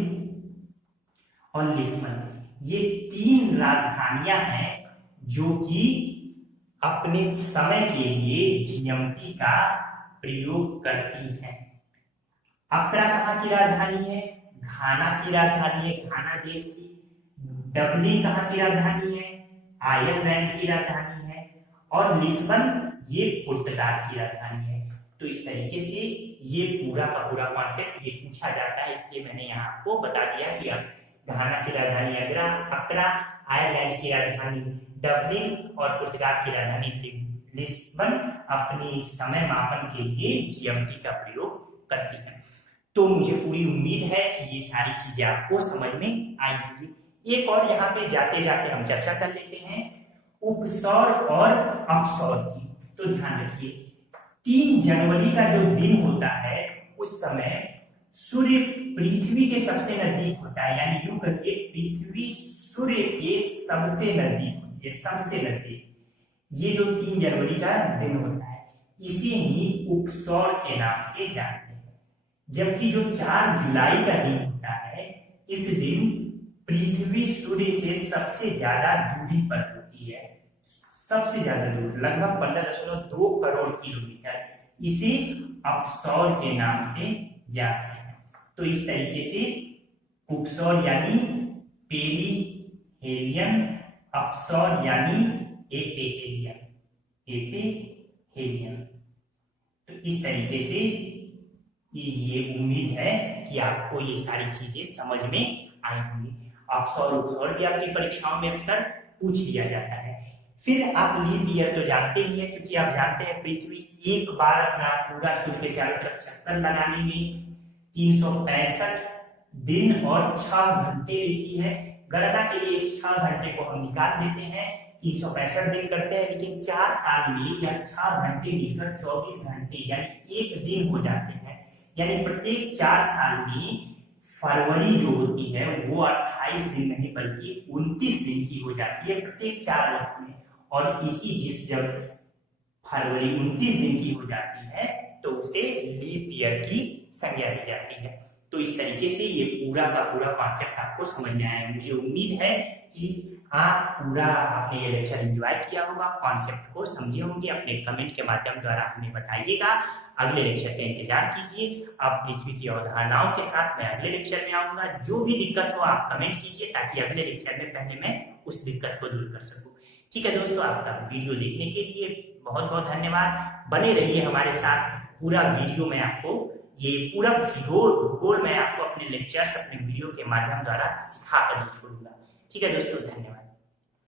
और लिस्बन, ये 3 राजधानियां हैं जो कि अपने समय के लिए जीएमटी का प्रयोग करती हैं। अक्रा कहाँ की राजधानी है? घाना की राजधानी है, घाना देश की। डबलिन कहाँ की राजधानी है? आयरलैंड की राजधानी है। और लिस्बन ये पुर्तगाल की राजधानी है। तो इस तरीके से ये पूरा का पूरा कॉन्सेप्ट ये पूछा जाता है, इसलिए मैंने यहाँ आपको बता दिया कि अब घाना की राजधानी अक्रा, आयरलैंड की राजधानी डबलिन और पुर्तगाल की राजधानी लिस्बन अपनी समय मापन के लिए जीएमटी का प्रयोग करती है। तो मुझे पूरी उम्मीद है कि ये सारी चीजें आपको समझ में आई होंगी। एक और यहाँ पे जाते जाते हम चर्चा कर लेते हैं उपसौर और अपसौर की। तो ध्यान रखिए, 3 जनवरी का जो दिन होता है उस समय सूर्य पृथ्वी के सबसे नजदीक होता है, यानी यूं करके पृथ्वी सूर्य के सबसे नजदीक होती है, सबसे नजदीक। ये जो 3 जनवरी का दिन होता है इसे ही उपसौर के नाम से जानते हैं। जबकि जो 4 जुलाई का दिन होता है, इस दिन पृथ्वी सूर्य से सबसे ज्यादा दूरी पर होती है, सबसे ज्यादा दूर, लगभग 15.2 करोड़ किलोमीटर। इसे अपसौर के नाम से जानते हैं। तो इस तरीके से उपसौर यानी पेरिहेलियन, अपसौर यानी एपेहेलियन, एपेहेलियन। तो इस तरीके से ये उम्मीद है कि आपको ये सारी चीजें समझ में आई होंगी। अपसौर उपसौर भी आपकी परीक्षाओं में अक्सर पूछ लिया जाता है। फिर आप लीप ईयर तो जानते ही हैं, क्योंकि आप जानते हैं पृथ्वी एक बार अपना पूरा सूर्य के चारों तरफ चक्कर लगाने में 365 दिन और 6 घंटे लेती है। गणना के लिए इस 6 घंटे को हम निकाल देते हैं, 365 दिन करते हैं, लेकिन 4 साल में या 6 घंटे मिलकर 24 घंटे यानी 1 दिन हो जाते हैं। यानी प्रत्येक 4 साल में फरवरी जो होती है वो 28 दिन नहीं बल्कि 29 दिन की हो जाती है प्रत्येक 4 वर्ष में। और इसी जब फरवरी 29 दिन की हो जाती है तो उसे लीप ईयर की संज्ञा दी जाती है। तो इस तरीके से ये पूरा का पूरा कॉन्सेप्ट आपको समझ में आया। मुझे उम्मीद है कि आप पूरा आपने ये लेक्चर एंजॉय किया होगा, कॉन्सेप्ट को समझे होंगे। अपने कमेंट के माध्यम द्वारा हमें बताइएगा। अगले लेक्चर का इंतजार कीजिए। आप पृथ्वी की अवधारणाओं के साथ मैं अगले लेक्चर में आऊंगा। जो भी दिक्कत हो आप कमेंट कीजिए ताकि अगले लेक्चर में पहले मैं उस दिक्कत को दूर कर सकूं। ठीक है दोस्तों, आपका वीडियो देखने के लिए बहुत बहुत धन्यवाद। बने रहिए हमारे साथ। पूरा वीडियो में आपको ये पूरा भूगोल मैं आपको अपने लेक्चर्स, अपने वीडियो के माध्यम द्वारा सिखा कर छोड़ूंगा। ठीक है दोस्तों, धन्यवाद।